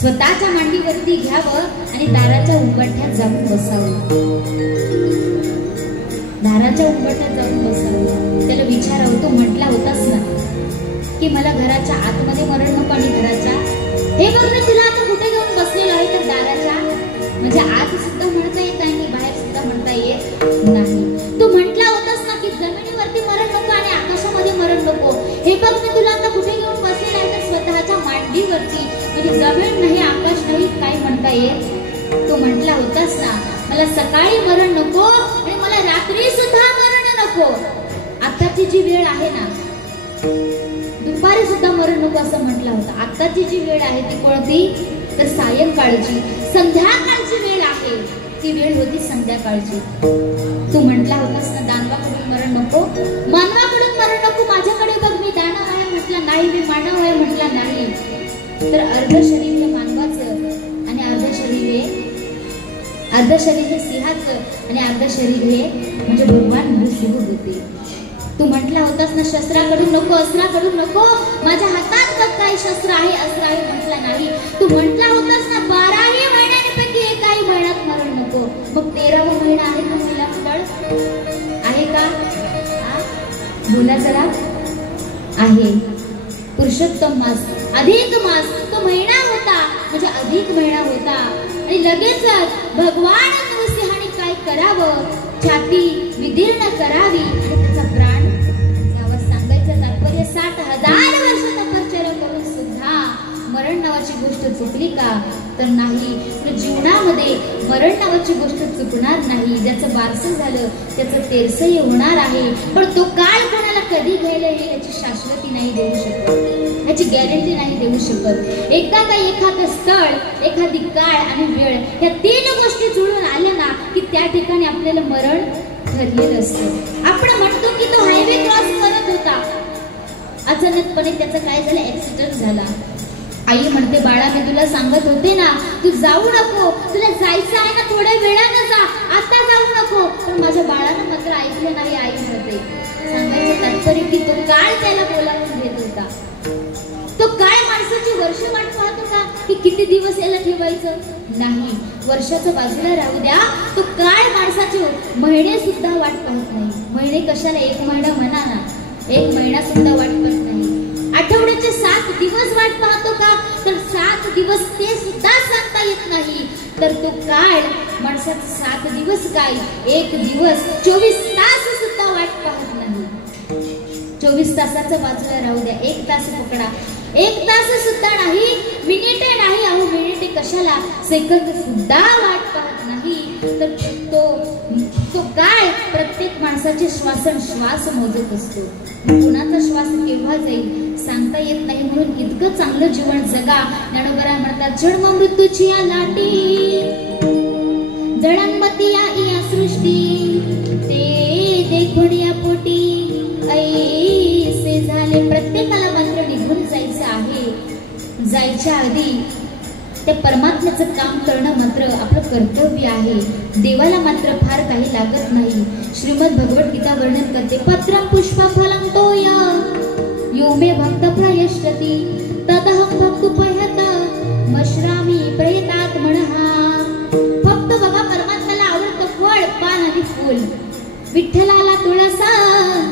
स्वतःच्या मांडीवरती घ्यावं आणि दाराच्या उंबरठ्यात जाऊन बसावं. दाराच्या उंबरठ्यात जाऊन बसावं. त्याला विचारावं, तो म्हटला होतास ना की मला घराच्या आतमध्ये मरण नको आणि घराच्या, हे बघ ना तुला आता कुठे घेऊन बसलेलो आहे? तर दाराच्या म्हणजे आत सुद्धा म्हणता येत नाही, बाहेर सुद्धा म्हणता येत नाही. तू म्हटला होतास ना की जमिनीवरती मरण नको आणि आकाशामध्ये मरण नको. हे बघ मी तुला आता कुठे घेऊन बसलेला आहे? तर स्वतःच्या मांडीवरती. म्हणजे जमीन नाही आकाश नाही काय म्हणता येत. तू म्हटला होतास ना मला सकाळी मरण नको आणि मला रात्री सुद्धा मरण नको. आताची जी वेळ आहे ना, दुपारी सुद्धा मरण नको असं म्हटलं होतं. आताची जी वेळ आहे ती कोणती? तर सायंकाळची, संध्याकाळची वेळ आहे. ती वेळ होती संध्याकाळची. तू म्हटला होतास ना दानवाकडून मरण नको, मानवाकडून मरण नको. माझ्याकडे बघ मी दानव आहे म्हटला नाही, मी मानव आहे म्हटला नाही. तर अर्ध शरीर हे मानवाचं आणि अर्ध शरीर हे सिंहाचं आणि अर्ध शरीर हे म्हणजे भगवान नृसिंह होते. तू म्हटला होतास ना शस्त्राकडून नको, अस्त्राकडून नको. माझ्या हातात बघ काही शस्त्र आहे, अस्त्र आहे म्हटला नाही. तू म्हटला होतास ना 12ही महिन्यांपैकी एकाही महिन्यात मरण नको. मग 13वा महिना आहे का महिला मंडळ? आहे का? बोला जरा. आहे. पुरुषोत्तम मास अधिक मास तो महिना होता, म्हणजे अधिक महिना होता आणि लगेचच भगवान नरसिंहाने काय करावं, छाती विदीर्ण करावी आणि त्याचा प्राण घ्यावा. सांगायचं तात्पर्य 60,000 वर्ष तपश्चर्या करून सुद्धा मरण नावाची गोष्ट चुकली का? तर नाही. जीवनामध्ये मरण नावाची गोष्ट चुकणार नाही. ज्याचं बारसं झालं त्याचं तेरसही होणार आहे, पण तो काळ कोणाला कधी घ्यायला येईल याची शाश्वती नाही देऊ शकत, याची गॅरंटी नाही देऊ शकत. एकदा का एखादं स्थळ, एखादी काळ आणि वेळ या 3 गोष्टी जुळून आल्या ना की त्या ठिकाणी आपल्याला मरण ठरलेलं असतं. आपण म्हणतो की तो हायवे क्रॉस करत होता, अचानकपणे त्याचा काय झालं, ऍक्सिडेंट झाला. आई म्हणते, बाळा मी तुला सांगत होते ना तू जाऊ नको, तुला जायचं आहे ना थोड्या वेळानं जा, आता जाऊ नको. पण माझ्या बाळानं मात्र ऐकलं नाही. आई म्हणते, सांगायचं तात्पर्य की तो काळ त्याला बोलावून घेत होता. तो काय माणसाची वर्ष वाट पाहत होता की किती दिवस याला ठेवायचं नाही. वर्षाचं बाजूला राहू द्या, तो काळ माणसाचे महिने सुद्धा वाट पाहत नाही. महिने कशाला, 1 महिना म्हणा ना, 1 महिना सुद्धा वाट पाहत नाही. आठवड्याचे 7 दिवस वाट पाहतो का? तर 7 दिवस ते सुद्धा सांगता येत नाही. तर तो काळ माणसाचे 7 दिवस काय, 1 दिवस 24 तास सुद्धा वाट पाहत नाही. 24 तासाचं बाजूला राहू द्या, 1 तास पकडा, 1 तास सुद्धा नाही, मिनिटे नाही, अहो मिनिटे कशाला, सेकंद सुद्धा वाट पाहत नाही. तर तो काळ प्रत्येक माणसाचे श्वासोच्छ्वास मोजत असतो. कुणाचा श्वास केव्हा जाईल सांगता येत नाही. म्हणून इतकं चांगलं जीवन जगा. ज्ञानोबा म्हणतात, जन्म मृत्यूची या लाटी जळणमती या सृष्टी, ते देखून या पोटी ऐसे झाले. प्रत्येकाला मात्र निघून जायचं आहे. जायच्या आधी त्या परमात्म्याचं काम करणं मात्र आपलं कर्तव्य आहे. देवाला मात्र फार काही लागत नाही. श्रीमद भगवद्गीता वर्णन करते, पत्रं पुष्पं फलं तोय यो मे भक्त प्रयष्टति तदहं भक्तुपहत मश्रामी प्रेतात्मनः. फक्त बघा, परमात्म्याला आवडतं फळ, पान आणि फूल. विठ्ठलाला तुळसा,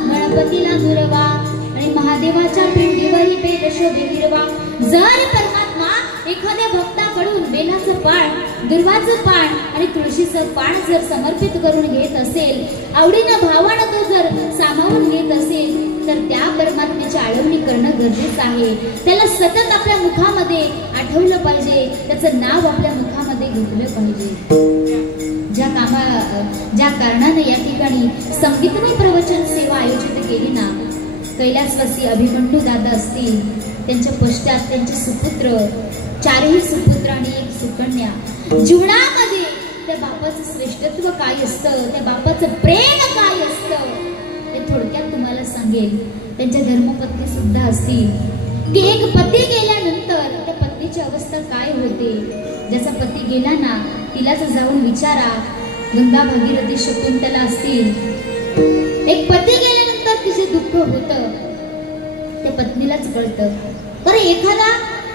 गणपतीला दुर्वा आणि महादेवाच्या पिंडीवरही बेल शोभे हिरवा. जर परमात्मा एखाद्या भक्ताकडून बेलाचं पान, दुर्वाचं पान आणि तुळशीचं पान जर समर्पित करून घेत असेल, आवडीनं भावानं तो जर सामावून घेत असेल, तर त्या परमात्म्याची आळवणी करणं गरजेचं आहे. त्याला सतत आपल्या मुखामध्ये आठवलं पाहिजे, त्याचं नाव आपल्या मुखामध्ये घेतलं पाहिजे. ज्या कारणाने या ठिकाणी संगीतमय प्रवचन सेवा आयोजित केली ना, कैलासवासी अभिमन्यू दादा असतील, त्यांच्या पश्चात त्यांचे सुपुत्र, 4ही सुपुत्र आणि 1 सुकन्या. जीवनामध्ये त्या बापाचं श्रेष्ठत्व काय असतं, त्या बापाचं प्रेम काय असतं ते थोडक्यात तुम्हाला सांगेल. त्यांच्या धर्मपत्नी सुद्धा असतील की एक पती गेल्यानंतर त्या पत्नीची अवस्था काय होते. ज्याचा पती गेला ना तिलाच जाऊन विचारा. गंगा भागीरथी शकुंतला असतील, एक पती गेल्यानंतर तिचे दुःख होतं त्या पत्नीलाच कळतं. तर एखादा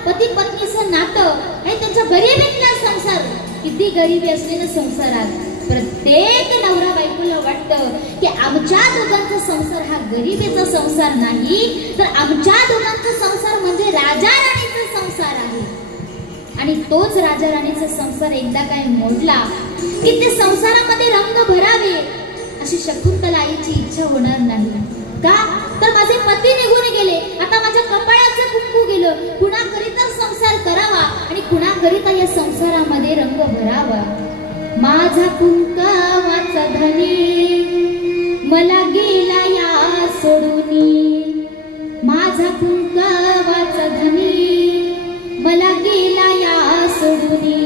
पती पत्नीचं नातं आणि त्यांच्या गरिबीतला संसार, किती गरिबी असलेल्या संसारात प्रत्येक नवरा बायकोला वाटतं की आमच्या दोघांचा संसार हा गरिबीचा संसार नाही, तर आमच्या दोघांचा संसार म्हणजे राजा राणीचा संसार आहे. आणि तोच राजा राणीचा संसार एकदा काय मोडला की ते संसारामध्ये रंग भरावे अशी शकुंतला आईची इच्छा होणार नाही. का? तर माझे पती निघून गेले, आता माझ्या कपाळाचं कुंकू गेलं, कुणाकरिता संसार करावा आणि कुणाकरिता या संसारामध्ये रंग भरावा. माझा कुंकवाचा धनी मला गेला या सोडूनी, माझा कुंकवाचा धनी मला गेला या सोडूनी.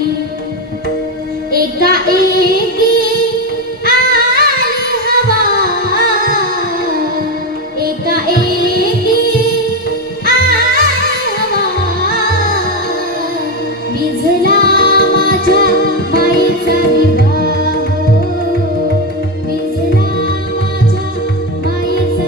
एकाएकी माईचा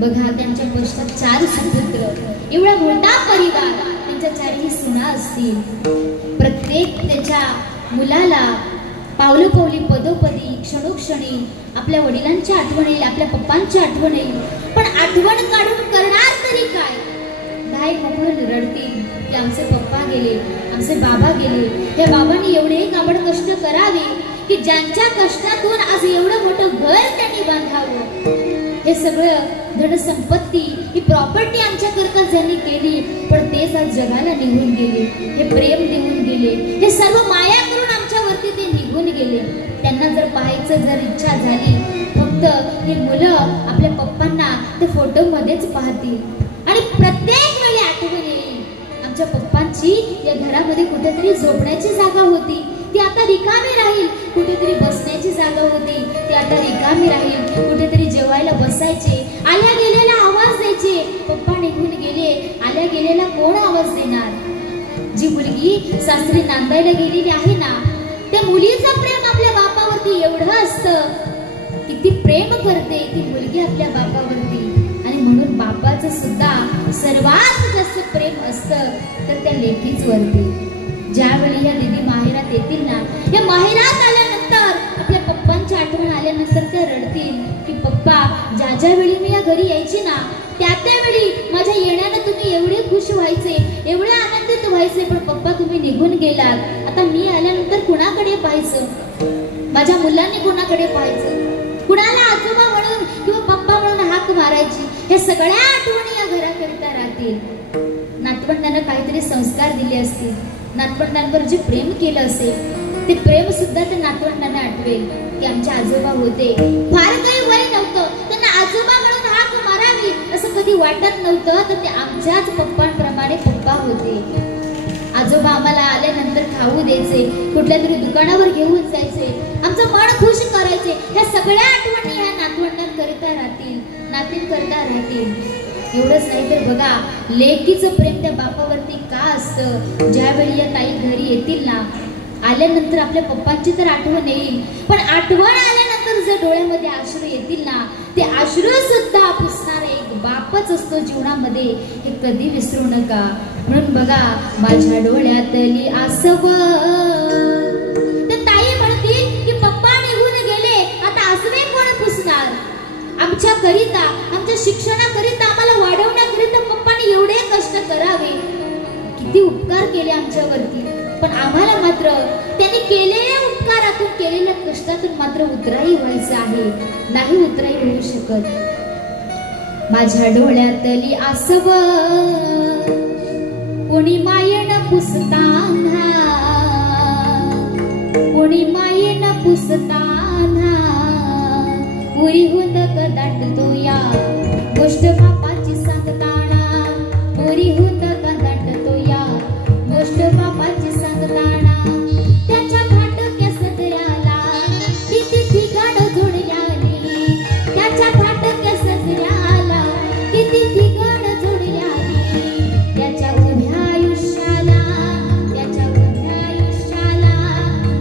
बघा त्यांच्या पश्चात 4 सुपुत्र, एवढा मोठा परिवार, त्यांच्या 4ही सुना असतील. प्रत्येक त्याच्या मुलाला पावलोपावली पदोपदी क्षणोक्षणी आपल्या वडिलांच्या आठवण येईल, आपल्या पप्पांची आठवण येईल. पण आठवण काढून करणार तरी काय? धाय म्हणून रडतील की आमचे पप्पा गेले, आमचे बाबा गेले. या बाबांनी एवढे काबड कष्ट करावे की ज्यांच्या कष्टातून आज एवढं मोठं घर त्यांनी बांधावं. हे सगळं धनसंपत्ती, ही प्रॉपर्टी आमच्या करता ज्यांनी केली, पण तेच आज जगाला निघून गेले. हे प्रेम निघून गेले, हे सर्व माया करून आमच्यावरती ते निघून गेले. त्यांना जर पाहायचं जर इच्छा झाली, फक्त ही मुलं आपल्या पप्पांना ते फोटो मध्येच पाहतील आणि प्रत्येक वेळी आठवण येईल आमच्या पप्पांची. या घरामध्ये कुठेतरी झोपण्याची जागा होती, ती आता रिकामी राहील. कुठेतरी बसण्याची जागा होती, ती आता रिकामी राहील. कुठेतरी जेवायला बसायचे, आल्या गेलेला आवाज द्यायचे. पप्पा निघून गेले, आल्या गेलेला कोण आवाज देणार? जी मुलगी सासरी नांदायला गेलेली आहे ना, त्या मुलीचं प्रेम आपल्या बापावरती एवढं असतं, किती प्रेम करते ती मुलगी आपल्या बापावरती. आणि म्हणून बापाचं सुद्धा सर्वात जास्त प्रेम असतं तर त्या लेकीच वरती. ज्यावेळी या दीदी माहेरात येतील ना, या माहेरात आल्यानंतर आपल्या पप्पांची आठवण आल्यानंतर त्या रडतील की पप्पा, ज्या ज्या वेळी मी या घरी यायची ना, त्या त्यावेळी माझ्या येण्यानं तुम्ही एवढे खुश व्हायचे, एवढे आनंदित व्हायचे. पण पप्पा तुम्ही निघून गेलात, आता मी आल्यानंतर कुणाकडे पाहायचं? माझ्या मुलांनी कुणाकडे पाहायचं? कुणाला आजोबा म्हणून किंवा पप्पा म्हणून हाक मारायची? हे सगळ्या आठवणी या घराकरिता राहतील. नातवंडांना काहीतरी संस्कार दिले असतील, नातवंडांवर जे प्रेम केलं असेल, ते प्रेम सुद्धा त्या नातवंडांना आठवेल की आमचे आजोबा होते. फार काही वय नव्हतं, त्यांना आजोबा म्हणून हाक मारावी असं कधी वाटत नव्हतं, तर ते आमच्याच पप्पांप्रमाणे पप्पा होते. आजोबा आम्हाला आल्यानंतर खाऊ द्यायचे, कुठल्या तरी दुकानावर घेऊन जायचे, आमचं मन खुश करायचे. ह्या सगळ्या आठवणी ह्या नातवंडांकरिता राहतील, नातींकरिता राहतील. एवढंच नाही तर बघा, लेकीचं प्रेम त्या बापावरती का असतं? ज्यावेळी या ताई घरी येतील ना, आल्यानंतर आपल्या पप्पांची तर आठवण येईल, पण आठवण आल्यानंतर जर डोळ्यामध्ये अश्रू येतील ना, ते अश्रू सुद्धा पुसणारा एक बापच असतो जीवनामध्ये, हे कधी विसरू नका. म्हणून बघा, माझ्या डोळ्यातली आसव, तर ताई म्हणतील की पप्पा निघून गेले, आता आसवे कोण पुसणार? आमच्या करिता, आमच्या शिक्षणाकरिता, आम्हाला वाढवण्याकरिता पप्पांनी एवढे कष्ट करावे, किती उपकार केले आमच्यावरती. पण आम्हाला मात्र त्यांनी केलेल्या उपकारातून, केलेल्या कष्टातून मात्र उतराई व्हायचं आहे, नाही उतराई होऊ शकत. माझ्या डोळ्यातली आसव कोणी मायेन पुसताना, कोणी मायेन पुसताना पुरी हुंद दाटतो या गोष्ट बापाची सांगताना, पुरी हुंद दाटतो या गोष्ट बापाची सांगताना. त्याच्या फाटक्या सजऱ्याला किती ठिकाण जोडल्यानी, त्याच्या फाटक्या सजऱ्याला किती ठिकाण जोडल्यानी. त्याच्या उभ्या आयुष्याला, त्याच्या उभ्या आयुष्याला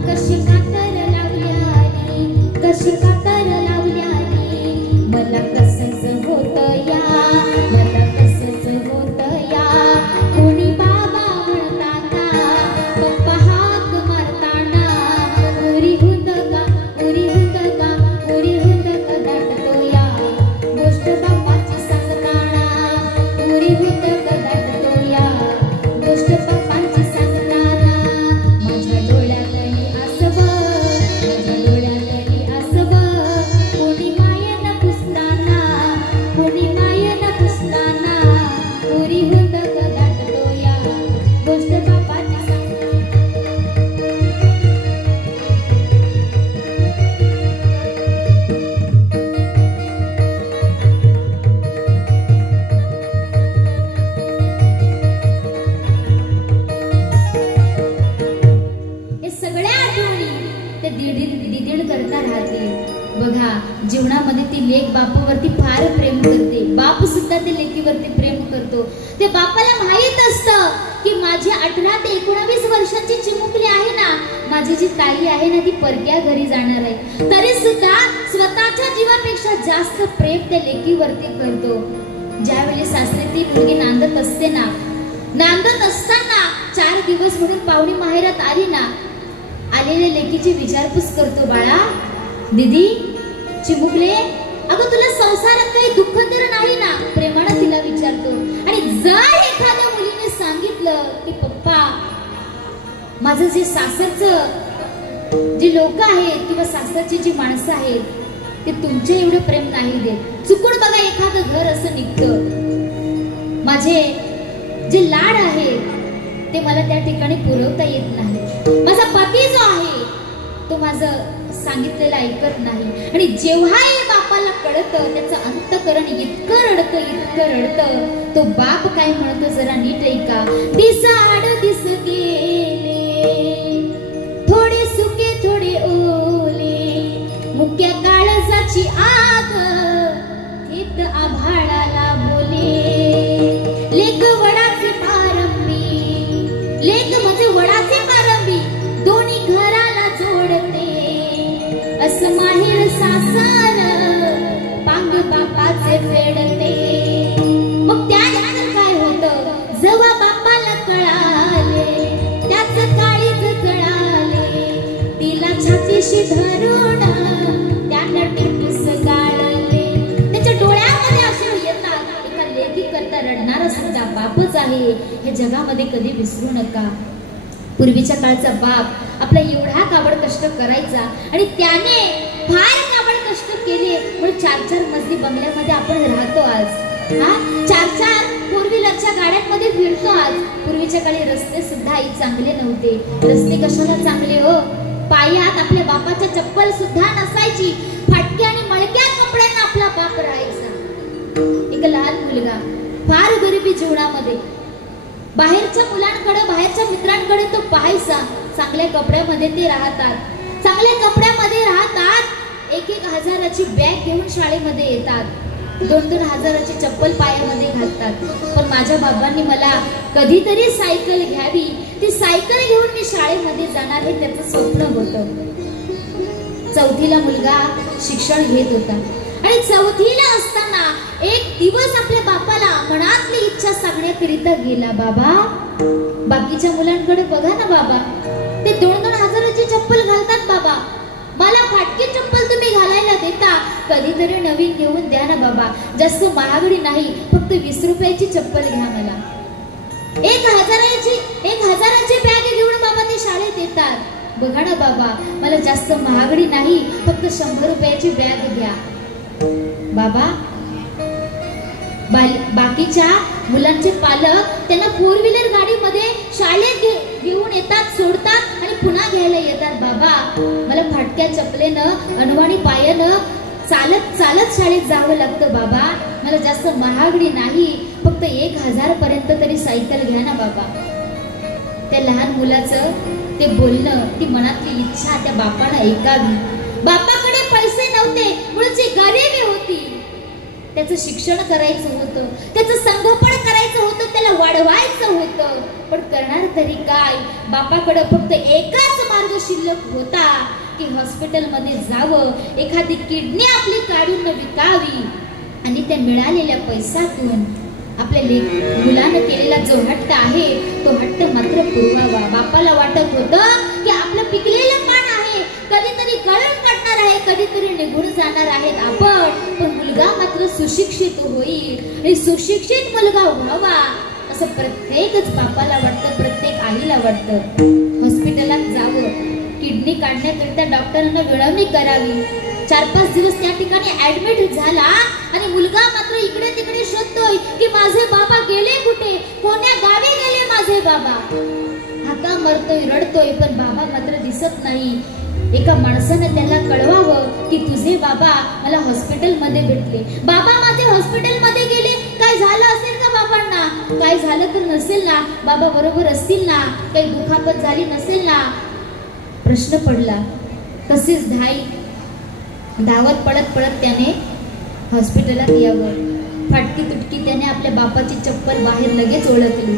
कशी कातर लावल्यानी, कशी कातर लावल्यानी. मला कसंच होत या, मला कसंच होत या, कोणी बाबा म्हणताना, पप्पा हाक मारताना. पुरी हुंद का, पुरी हुंद का, पुरी हुंद का दाटतो या गोष्ट बापाची सांगताना. बापावरती फार प्रेम करते, बाप सुद्धा ते लेकीवरती प्रेम करतो. ते बापाला माहित असतं की माझी 18 ते 19 वर्षाची चिमुकली आहे ना, माझी जी ताई आहे ना ती परक्या घरी जाणार आहे, तरी सुद्धा स्वतःच्या जीवापेक्षा जास्त प्रेम त्या लेकीवरती करतो. ज्यावेळी सासरी ती मुलगी नांदत असते ना, नांदत असताना 4 दिवस म्हणून पाहुणी माहेरात आली ना, आलेल्या लेकीची विचारपूस करतो, बाळा दीदी चिमुकले, अगं तुला संसारात काही दुःख तर नाही ना, प्रेमानं तिला विचारतो. आणि जर एखाद्या मुलीने सांगितलं की पप्पा माझं जे सासरचं जे लोक आहेत किंवा सासरची जी माणसं आहेत ते तुमच्या एवढं प्रेम नाही देत, चुकून बघा एखादं घर असं निघतं, माझे जे लाड आहेत ते मला त्या ठिकाणी पुरवता येत नाही, माझा पती जो आहे तो माझं सांगितलेलं ऐकत नाही. आणि जेव्हा हे बापाला कळतं त्याचं अंतकरण इतकं रडतं, तो बाप काय म्हणतो जरा नीट ऐका. दिसाड दिस गेले थोडे सुके थोडे ओले, मुक्या काळजाची आग थेट आभाळाला बोले, लेक वडाचे पारंबी, लेक म्हणजे वडाचे पारंबी दोन्ही घराला जोडते, असं माहेर सासर पांग बापाचे फेडते. मग त्यानंतर काय होतं, जेव्हा बापाला कळाले त्याच काळीज जळाले, तिला छातीशी धरून त्यानं टिपूस गाळले. त्याच्या डोळ्यामध्ये अश्रू येतात. एका लेकी करता रडणारा सुद्धा बापच आहे हे जगामध्ये कधी विसरू नका. पूर्वीच्या काळचा बाप आपला एवढा काबड कष्ट करायचा आणि त्याने फार काबड कष्ट केले म्हणून 4-4 मजली बंगल्यामध्ये आपण राहतो आज. 4-4 फोर व्हीलरच्या गाड्यांमध्ये फिरतो आज. पूर्वीच्या काळी रस्ते सुद्धा चांगले नव्हते. रस्ते कशाला चांगले हो, पायात आपल्या बापाच्या चप्पल सुद्धा नसायची, फाटक्या आणि मळक्या कपड्यांना आपला बाप राहायचा. एक लहान मुलगा फार गरिबी जीवनामध्ये बाहेरच्या मुलांकडे बाहेरच्या मित्रांकडे तो पाहायचा, चांगल्या कपड्यामध्ये ते राहतात, चांगल्या कपड्यामध्ये राहतात, 1-1 हजाराची बॅग घेऊन शाळेमध्ये येतात, 2-2 हजाराची चप्पल पायामध्ये घालतात. पण माझ्या बाबांनी मला कधीतरी सायकल घ्यावी, ती सायकल घेऊन मी शाळेमध्ये जाणार हे त्याचं स्वप्न होतं. 4थीला मुलगा शिक्षण घेत होता आणि 4थीला असताना एक दिवस आपल्या बापाला मनातली इच्छा सांगण्याकरिता गेला. बाबा बाकीच्या मुलांकडे बघा ना बाबा, ते 2-2 हजाराची चप्पल घालतात, बाबा मला फाटकी चप्पल तुम्ही घालायला देता, कधीतरी नवीन घेऊन द्या ना बाबा, जास्त महागडी नाही, फक्त 20 रुपयाची चप्पल घ्या मला. 1 हजाराची बॅग घेऊन बाबा ते शाळेत येतात. बघा ना बाबा मला जास्त महागडी नाही, फक्त 100 रुपयाची बॅग घ्या. बाबा बाकीच्या मुलांचे पालक त्यांना 4 व्हीलर गाडीमध्ये शाळेत घेऊन येतात, सोडतात आणि पुन्हा घ्यायला येतात. बाबा मला फाटक्या चपलेनं अनवाणी पायानं चालत शाळेत जावं लागतं. बाबा मला जास्त महागडी नाही, फक्त 1000 पर्यंत तरी सायकल घ्या ना बाबा. त्या लहान मुलाचं ते बोलणं, ती मनातली इच्छा त्या बापानं ऐकावी. बापाकडे पैसे नव्हते, मुळची गरिबी होती, त्याचं शिक्षण करायचं होतं, त्याचं संगोपन करायचं होतं, त्याला वाढवायचं होतं, पण करणार तरी काय. बापाकडे फक्त एकच मार्ग शिल्लक होता की हॉस्पिटलमध्ये जावं, एखादी किडनी आपली काढून विकावी आणि त्या मिळालेल्या पैशातून आपल्या मुलानं केलेला जो हट्ट आहे तो हट्ट मात्र पुरवावा. बापाला वाटत होतं की आपलं पिकलेलं पान आहे, कधीतरी गळून पडणार आहे, कधीतरी निघून जाणार आहेत आपण, पण मुलगा मात्र सुशिक्षित होईल आणि सुशिक्षित मुलगा व्हावा असं प्रत्येकच बापाला वाटतं, प्रत्येक आईला वाटतं. हॉस्पिटलात जावं, किडनी काढण्याकरिता डॉक्टरांना विनवणी करावी. 4-5 दिवस त्या ठिकाणी ऍडमिट झाला आणि मुलगा मात्र इकडे तिकडे शोधतोय की माझे बाबा गेले कुठे, कोण्या गावी गेले माझे बाबा. हाका मरतोय, रडतोय, पण बाबा मात्र दिसत नाही. एका माणसाने त्याला कळवावं की तुझे बाबा मला हॉस्पिटलमध्ये भेटले, बाबा माझे हॉस्पिटलमध्ये गेले, काय झालं असेल का बाबांना, काय झालं तर नसेल ना, बाबा बरोबर असतील ना, काही दुखापत झाली नसेल ना. प्रश्न पडला. तसेच धावत पळत त्याने हॉस्पिटलात यावं. फाटकी तुटकी त्याने आपल्या बापाची चप्पल बाहेर लगेच ओळखली.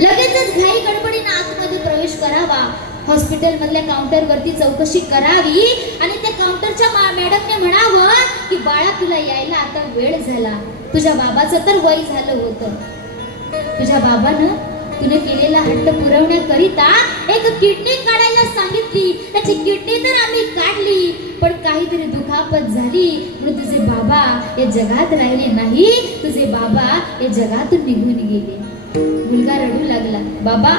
लगेचच घाई गडबडीने आतमध्ये प्रवेश करावा. हॉस्पिटल मधल्या काउंटरवरती चौकशी करावी आणि त्या काउंटरच्या मॅडमने म्हणावं की बाळा तुला यायला आता वेळ झाला. तुझ्या बाबाचं तर वय झालं होतं. तुझ्या बाबानं तुने केलेला हट्ट पुरवण्याकरिता एक किडनी काढायला सांगितली. त्याची किडनी तर आम्ही काढली, पण काहीतरी दुखापत झाली म्हणून तुझे बाबा या जगात राहिले नाही. तुझे बाबा या जगातून निघून गेले. मुलगा रडू लागला. बाबा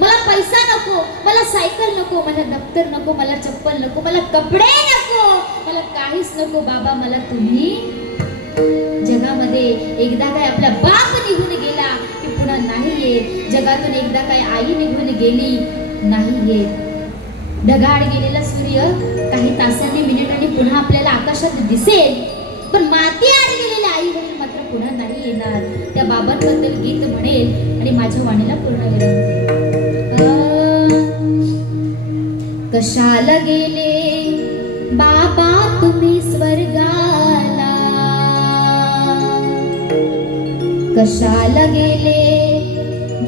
मला पैसा नको, मला सायकल नको, मला दप्तर नको, मला चप्पल नको, मला कपडे नको, मला काहीच नको. बाबा मला तुम्ही. जगामध्ये एकदा काय आपला बाप निघून गेला की पुन्हा नाही येत. जगातून एकदा काय आई निघून गेली नाही येत. ढगाळ गेलेला सूर्य काही तासांनी मिनिटांनी पुन्हा आपल्याला आकाशात दिसेल, पण माती आड गेलेले आई वडील मात्र पुन्हा नाही येणार. त्या बाबांबद्दल गीत म्हणेल आणि माझ्या वाणीला पूर्ण कशाला गेले बाबा तुम्ही स्वर्गाला, कशाला गेले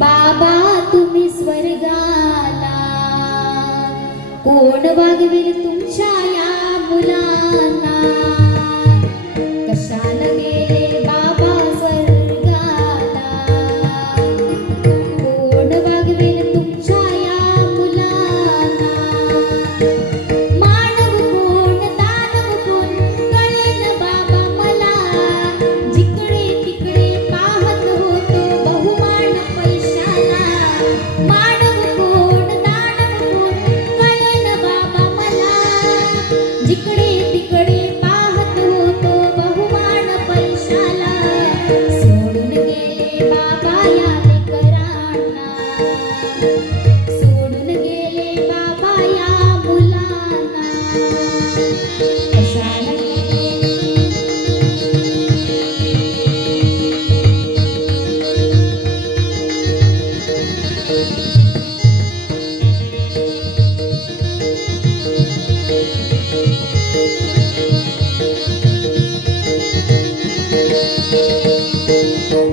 बाबा तुम्ही स्वर्गाला, कोण वागवेल तुमच्या या मुलांना. कशाला गेले बाबा स्वर्गाला, कोण वागवेल तुमच्या या मुलांना. मानव कोण दानव कोण कळेल बाबा मला, जिकडे तिकडे पाहत होतो बहुमान पैशाला. मानव कोण दानव कोण कळेल बाबा मला, जिकडे तिकडे पाहत होतो बहुमान पैशाला. सोडून गेले बाबा या लेकरांना, सोडून गेले बाबा या मुलांना. कशाला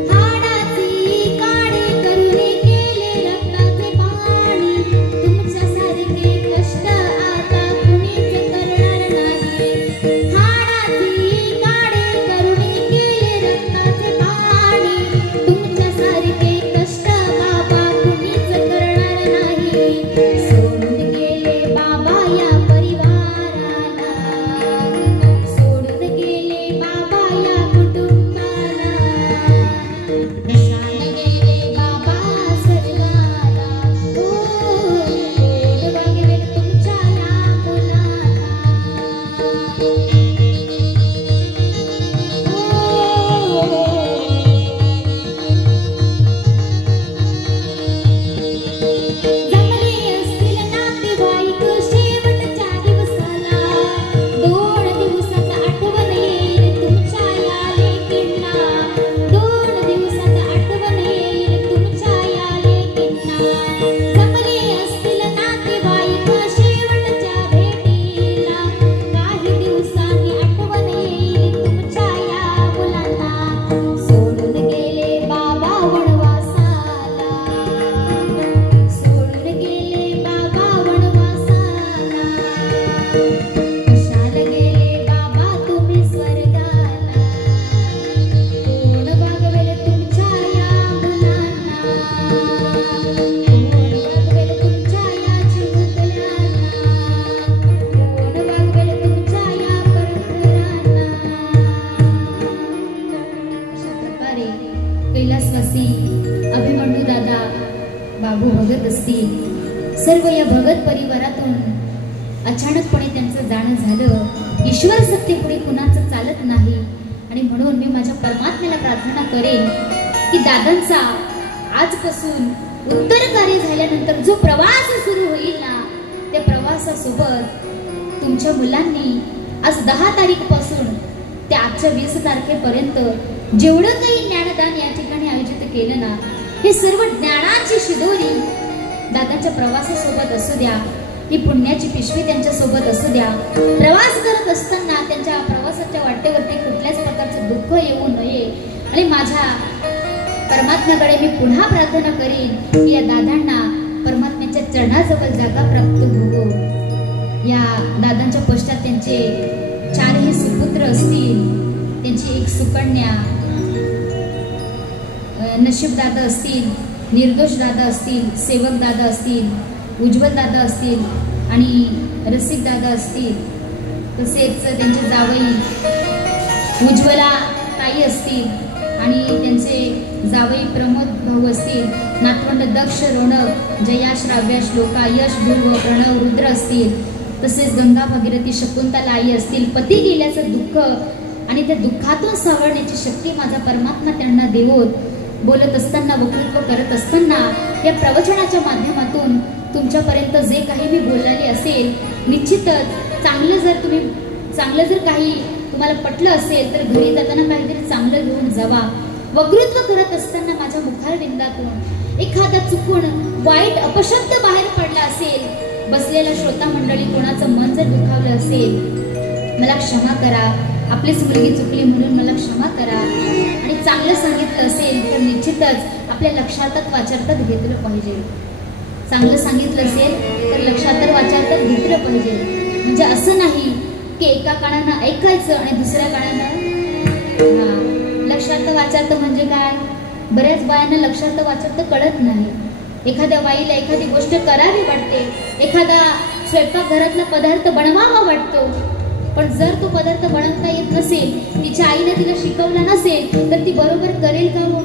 हाडाची काडी करुणी केले रक्ताचे पाणी, तुमच्यासारखे कष्ट आता कुणीच करणार नाही. हाडाची काडी करुणी केले रक्ताचे पाणी, तुमच्यासारखे कष्ट बाबा कुणीच करणार नाही. सोडून गेले बाबा या परिवाराला, सोडून गेले बाबा या कुटुंबाला. कशाला गेले बाबा स्वर्गाला, कोण वागवेल तुमच्या या मुलांना. जमले असतील नातेवाईक शेवटच्या दिवसाला, 2 दिवसात आठवण येईल तुमच्या या लेकींना. 2 दिवसात आठवण येईल तुमच्या या लेकींना. जमले असतील नातेवाईक शेवटच्या भेटीला, काही दिवसांनी आठवण येईल तुमच्या या मुलांना. सोडून गेले बाबा वनवासाला, सोडून गेले बाबा वनवासाला. कशाला गेले बाबा तुम्ही स्वर्गाला, कोण वागवेल तुमच्या या मुलांना. कोण वागवेल तुमच्या या चिमुकल्यांना, कोण वागवेल तुमच्या या परंपरांना. अशा प्रकारे कैलासवासी अभिमन्यू दादा, बाबू भगत असतील, सर्व या भगत परिवारातून अचानकपणे त्यांचं जाणं झालं. ईश्वर सत्तेपुढे कुणाचं चालत नाही आणि म्हणून मी माझ्या परमात्म्याला प्रार्थना करेन की दादांचा आजपासून उत्तर कार्य झाल्यानंतर जो प्रवास सुरू होईल ना, त्या प्रवासासोबत तुमच्या मुलांनी आज 10 तारीखपासून ते आजच्या 20 तारखेपर्यंत जेवढं काही ज्ञानदान या ठिकाणी आयोजित केलं ना, हे सर्व ज्ञानाची शिदोरी दादाच्या प्रवासासोबत असू द्या. ही पुण्याची पिशवी त्यांच्या सोबत असू द्या. प्रवास करत असताना त्यांच्या प्रवासाच्या वाटेवरती कुठल्याच प्रकारचं दुःख येऊ नये आणि माझ्या परमात्म्याकडे मी पुन्हा प्रार्थना करीन की या दादांना परमात्म्याच्या चरणाजवळ जागा प्राप्त होवो. या दादांच्या पश्चात त्यांचे 4ही सुपुत्र असतील, त्यांची एक सुकन्या, नशीब दादा असतील, निर्दोष दादा असतील, सेवक दादा असतील, उज्ज्वल दादा असतील आणि रसिक दादा असतील. तसेच त्यांचे जावई उज्ज्वला ताई असतील आणि त्यांचे जावई प्रमोद भाऊ असतील. नातवंड दक्ष, रोणक, जया, श्राव्या, श्लोका, यश, ध्रुव, प्रणव, रुद्र असतील. तसेच गंगा, भगीरथी, शकुंतला आई असतील. पती गेल्याचं दुःख आणि त्या दुःखातून सावरण्याची शक्ती माझा परमात्मा त्यांना देवोत. बोलत असताना, वक्तृत्व करत असताना या प्रवचनाच्या माध्यमातून तुमच्यापर्यंत जे काही मी बोललेले असेल, निश्चितच चांगलं जर काही तुम्हाला पटलं असेल तर घरी जाताना काहीतरी चांगलं घेऊन जावा. वक्तृत्व करत असताना माझ्या मुखारविंदातून एखादा चुकून वाईट अपशब्द बाहेर पडला असेल, बसलेल्या श्रोता मंडळी कोणाचं मन जर दुखावलं असेल, मला क्षमा करा. आपलीच मुलगी चुकली म्हणून मला क्षमा करा. आणि चांगलं सांगितलं असेल तर निश्चितच आपल्या लक्षात वाचार्थात घेतलं पाहिजे. चांगलं सांगितलं असेल तर लक्षात वाचार्थात घेतलं पाहिजे. म्हणजे असं नाही की एका कानानं ऐकायचं आणि दुसऱ्या कानानं लक्षात वाचार्थ म्हणजे काय. बऱ्याच बायांना लक्षात वाचार्थ कळत नाही. एखाद्या बाईला एखादी गोष्ट करावी वाटते, एखादा स्वयंपाकघरातला पदार्थ बनवावा वाटतो, पण जर तो पदार्थ बनवता येत नसेल, तिच्या आईने तिला शिकवला नसेल तर ती बरोबर करेल का हो?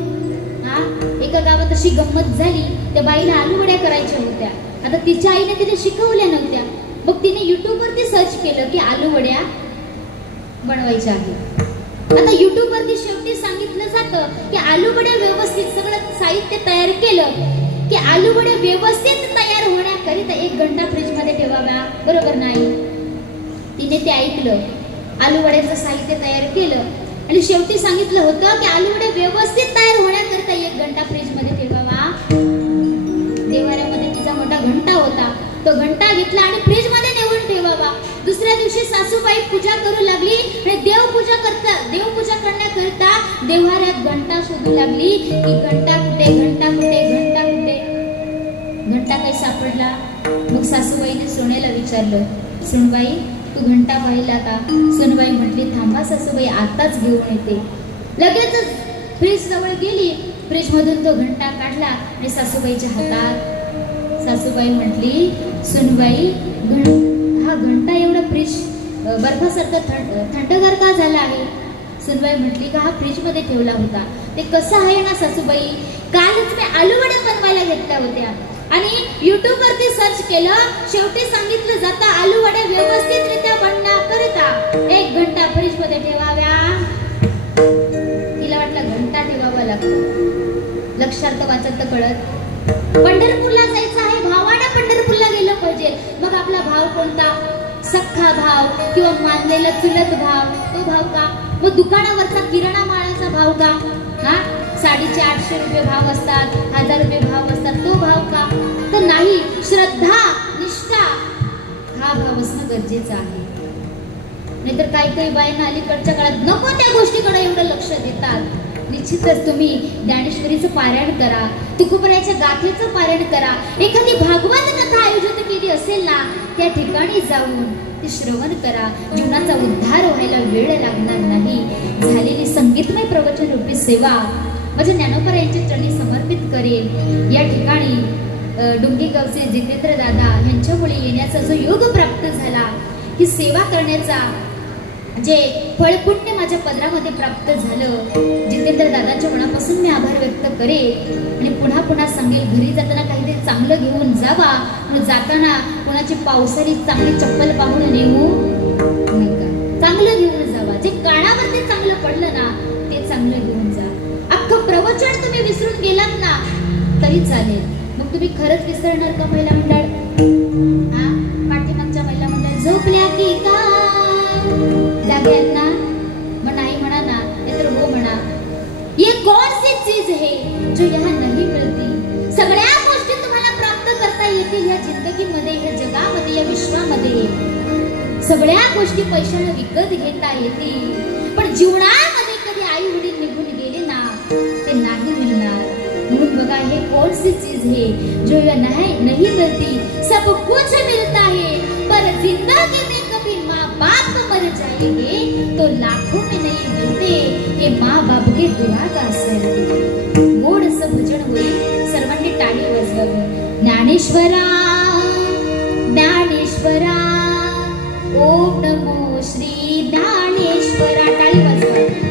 एका गावात अशी गंमत झाली, त्या बाईला आलूवड्या करायच्या होत्या. आता तिच्या आईने तिला शिकवल्या नव्हत्या. मग तिने युट्यूबवरती सर्च केलं की आलूवड्या बनवायच्या आहेत. आता युट्यूबवरती शेवटी सांगितलं जातं की आलूवड्या व्यवस्थित सगळं साहित्य तयार केलं की आलूवड्या व्यवस्थित तयार होण्याकरिता 1 घंटा फ्रीजमध्ये ठेवाव्या. बरोबर नाही? तिने ते ऐकलं, आलूवड्याचं साहित्य तयार केलं आणि शेवटी सांगितलं होतं की आलूवड्या व्यवस्थित तयार होण्याकरिता 1 घंटा फ्रीजमध्ये ठेवावा. देवाऱ्यामध्ये तिचा मोठा घंटा होता. तो घंटा घेतला आणि फ्रीजमध्ये नेऊन ठेवावा. दुसऱ्या दिवशी सासूबाई पूजा करू लागली आणि देवपूजा करण्याकरिता देवाऱ्यात घंटा शोधू लागली की घंटा कुठे, घंटा कुठे, घंटा कुठे. घंटा काही सापडला. मग सासूबाईने सोन्याला विचारलं, सुनबाई तू घंटा पाहिला का? सुनबाई म्हटली, थांबा सासूबाई, आताच घेऊन येते. लगेचच फ्रीज जवळ गेली, फ्रीज मधून तो घंटा काढला आणि सासूबाईच्या हातात. सासूबाई म्हटली, सुनबाई हा घंटा एवढा फ्रीज बर्फासारखा थंडगार का झाला आहे? सुनबाई म्हटली का हा फ्रीज मध्ये ठेवला होता. ते कसं आहे ना सासूबाई, कालच मी आलूवड्या बनवायला घेतल्या होत्या आणि युट्यूब वरती सर्च केलं, शेवटी सांगितलं जातं आलूवड्या व्यवस्थितरित्या बनण्याकरिता 1 घंटा फ्रीज मध्ये ठेवाव्या. तिला वाटलं घंटा ठेवावा लागतो. लक्षार्थ वाचार्थ कळत. पंढरपूरला जायचं आहे, भावाने पंढरपूरला गेलं पाहिजे. मग आपला भाव कोणता? सख्खा भाव किंवा मानलेला चुलत भाव, तो भाव का? मग दुकानावरचा किराणा मालाचा भाव का? साडीचे 800 रुपये भाव असतात, 1000 रुपये भाव असतात, तो भाव का? तर नाही. श्रद्धा, निष्ठा हा भाव असणं गरजेचं आहे. नाहीतर काही बायांना अलीकडच्या काळात नको त्या गोष्टीकडे एवढं लक्ष देतात. निश्चितच तुम्ही ज्ञानेश्वरीचं पारायण करा, तुकोबरायाच्या गाथेचं पारायण करा. एखादी भागवत कथा आयोजित केली असेल ना, त्या ठिकाणी जाऊन ते श्रवण करा. जीवनाचा उद्धार व्हायला वेळ लागणार नाही. झालेली संगीतमय प्रवचन रूपी सेवा माझ्या ज्ञानोबरायांच्या चरणी समर्पित करेल. या ठिकाणी डुंगीगावचे जितेंद्र दादा यांच्यामुळे येण्याचा जो योग प्राप्त झाला, ही सेवा करण्याचा जे फळपुण्य माझ्या पदरामध्ये प्राप्त झालं, जितेंद्र दादांच्या मनापासून मी आभार व्यक्त करेन. आणि पुन्हा पुन्हा सांगेल, घरी जाताना काहीतरी चांगलं घेऊन जावा. आणि जाताना कोणाची पावसाळी चांगली चप्पल पाहून नेऊ नका. चांगलं घेऊन जावा. जे कानावरती चांगलं पडलं ना, ते चांगलं घेऊन जा. अख्खं प्रवचन तुम्ही विसरून गेलात ना तरी चालेल. मग तुम्ही खरंच विसरणार का महिला मंडळ? पाठीमागच्या महिला मंडळ झोपल्या की का जाग्यात ना? मग नाही म्हणा ना, नाहीतर हो म्हणा. ये कौन सी चीज है जो यहाँ नहीं मिलती? सगळ्या गोष्टी तुम्हाला प्राप्त करता येतील या जिंदगीमध्ये, या जगामध्ये, आयुष्यामध्ये सगळ्या गोष्टी पैशाने विकत घेता येतील, पण जीवनामध्ये कधी आई वडील निघून गेले ना ते नाही मिळणार. म्हणून बघा, हे कौन सी चीज है जो नहीं मिलती, सब कुछ मिलता है, पर जिंदगी में कभी माँ बाप मर जाएंगे तो लाखों में नहीं मिलते, ये माँ बाप के दुआ का असर. गोड असं भजन होईल, सर्वांनी टाळी वाजवावी. ज्ञानेश्वरा ज्ञानेश्वरा ओम नमो श्री ज्ञानेश्वरा, टाळी वाजवावी.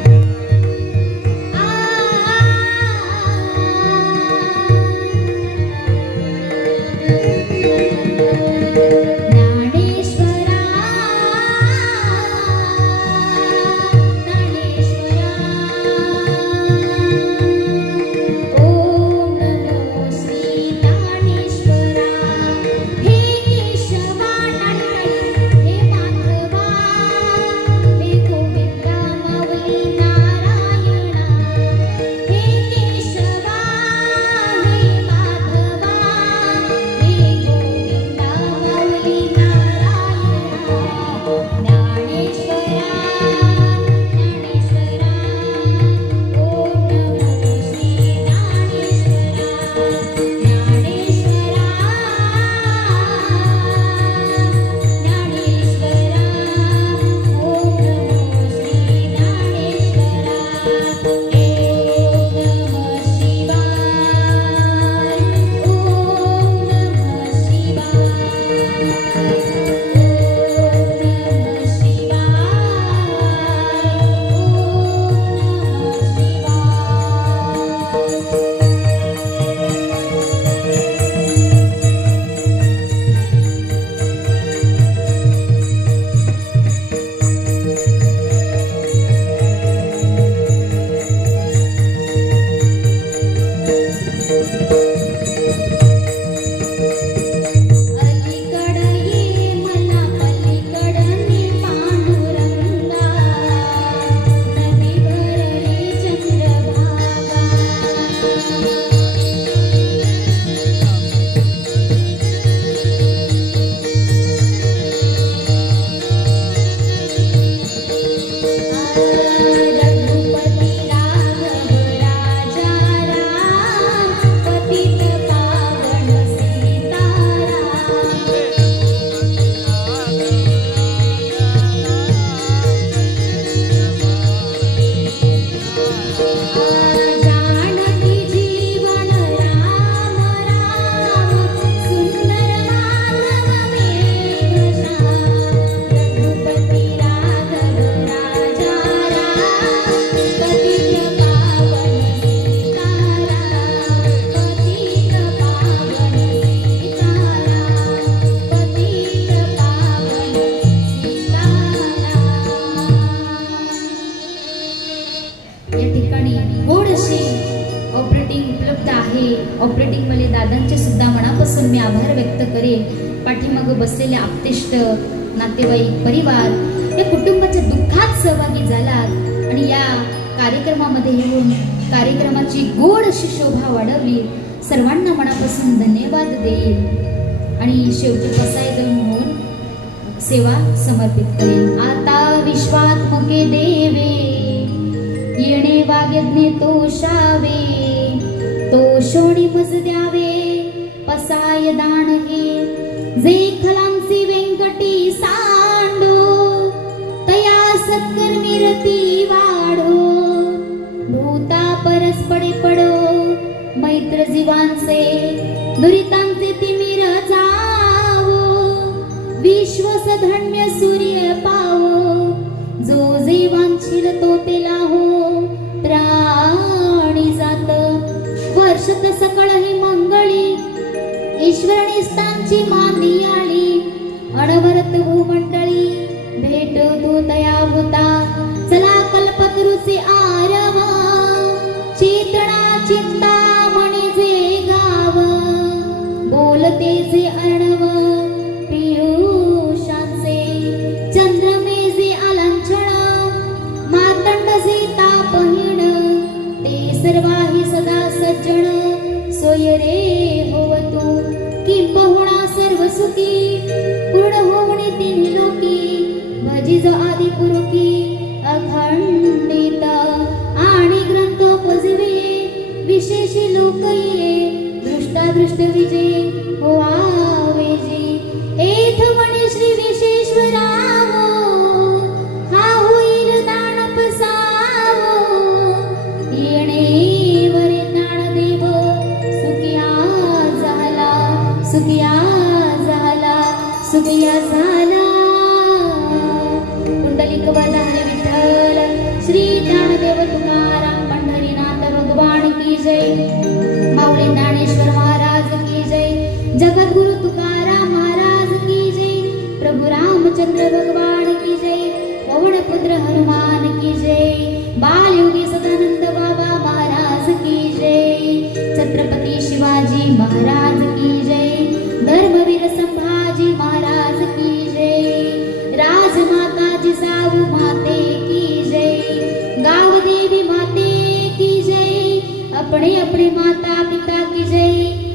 ऑपरेटिंग वाले दादांचे सुद्धा मनापासून मी आभार व्यक्त करेन. पाठीमागे बसलेले आप्तेष्ट, नातेवाईक, परिवार या कुटुंबाच्या दुःखात सहभागी झालात आणि या कार्यक्रमामध्ये येऊन कार्यक्रमाची गोड अशी शोभा वाढवली. सर्वांना मनापासून धन्यवाद देईल आणि शेवटी पसायदन होऊन सेवा समर्पित करेन. आता विश्वात्मके देवे येणे वाग्यज्ञे तोषावे, तोषोणी मज द्यावे पसाय दान हे, जे खलांसी व्यंकटी सांडो तया सत्कर्मी रती वाढो, भूता परस्पडे पडो मैत्र जीवांचे, दुरितांचे तिमिर जावो, विश्व सधन्य सूर्य पावो, जो जीवांशील तो तेला हो, प्राणी जात वर्षत सकळ ही मंगळी, ईश्वरणी स्थानची मांदी आली, अनवरत भूमंडळी भेट तू तया होता, चला कल्पतरुचे आरव, चेतना चिंता मणी जे गाव, बोलते जे अर्णव पियुषांचे, चंद्रमे जे आलांछण, मातंड जे तापहीन, ते सर्वाही सदा सज्जन, सोय रे होवतु किंबहुना सर्व सुखी, पूर्ण होऊन विशेषी लोक ये दृष्टादृष्ट विजय हो आवेजी एथ म्हणे श्री विश्वेश्वरावो हा होईल दान पसावो येणे वरे ज्ञानदेव सुखिया झाला सुखिया झाला सुखिया झाला कुंडलिक वरदान विठ्ठल श्री ज्ञानदेव तुकाराम पंढरीनाथ भगवान की जय माऊली ज्ञानेश्वर महाराज की जय जगद्गुरु तुकाराम महाराज की जय प्रभु रामचंद्र भगवान की जय पवन पुत्र हनुमान की जय बालयोगी सदानंद बाबा महाराज की जय छत्रपती शिवाजी महाराज की जय धर्मवीर संभाजी महाराज की जय राजमाता जिजाऊ माते की जय गाव देवी माते की जय अपने अपने माता पिता की जय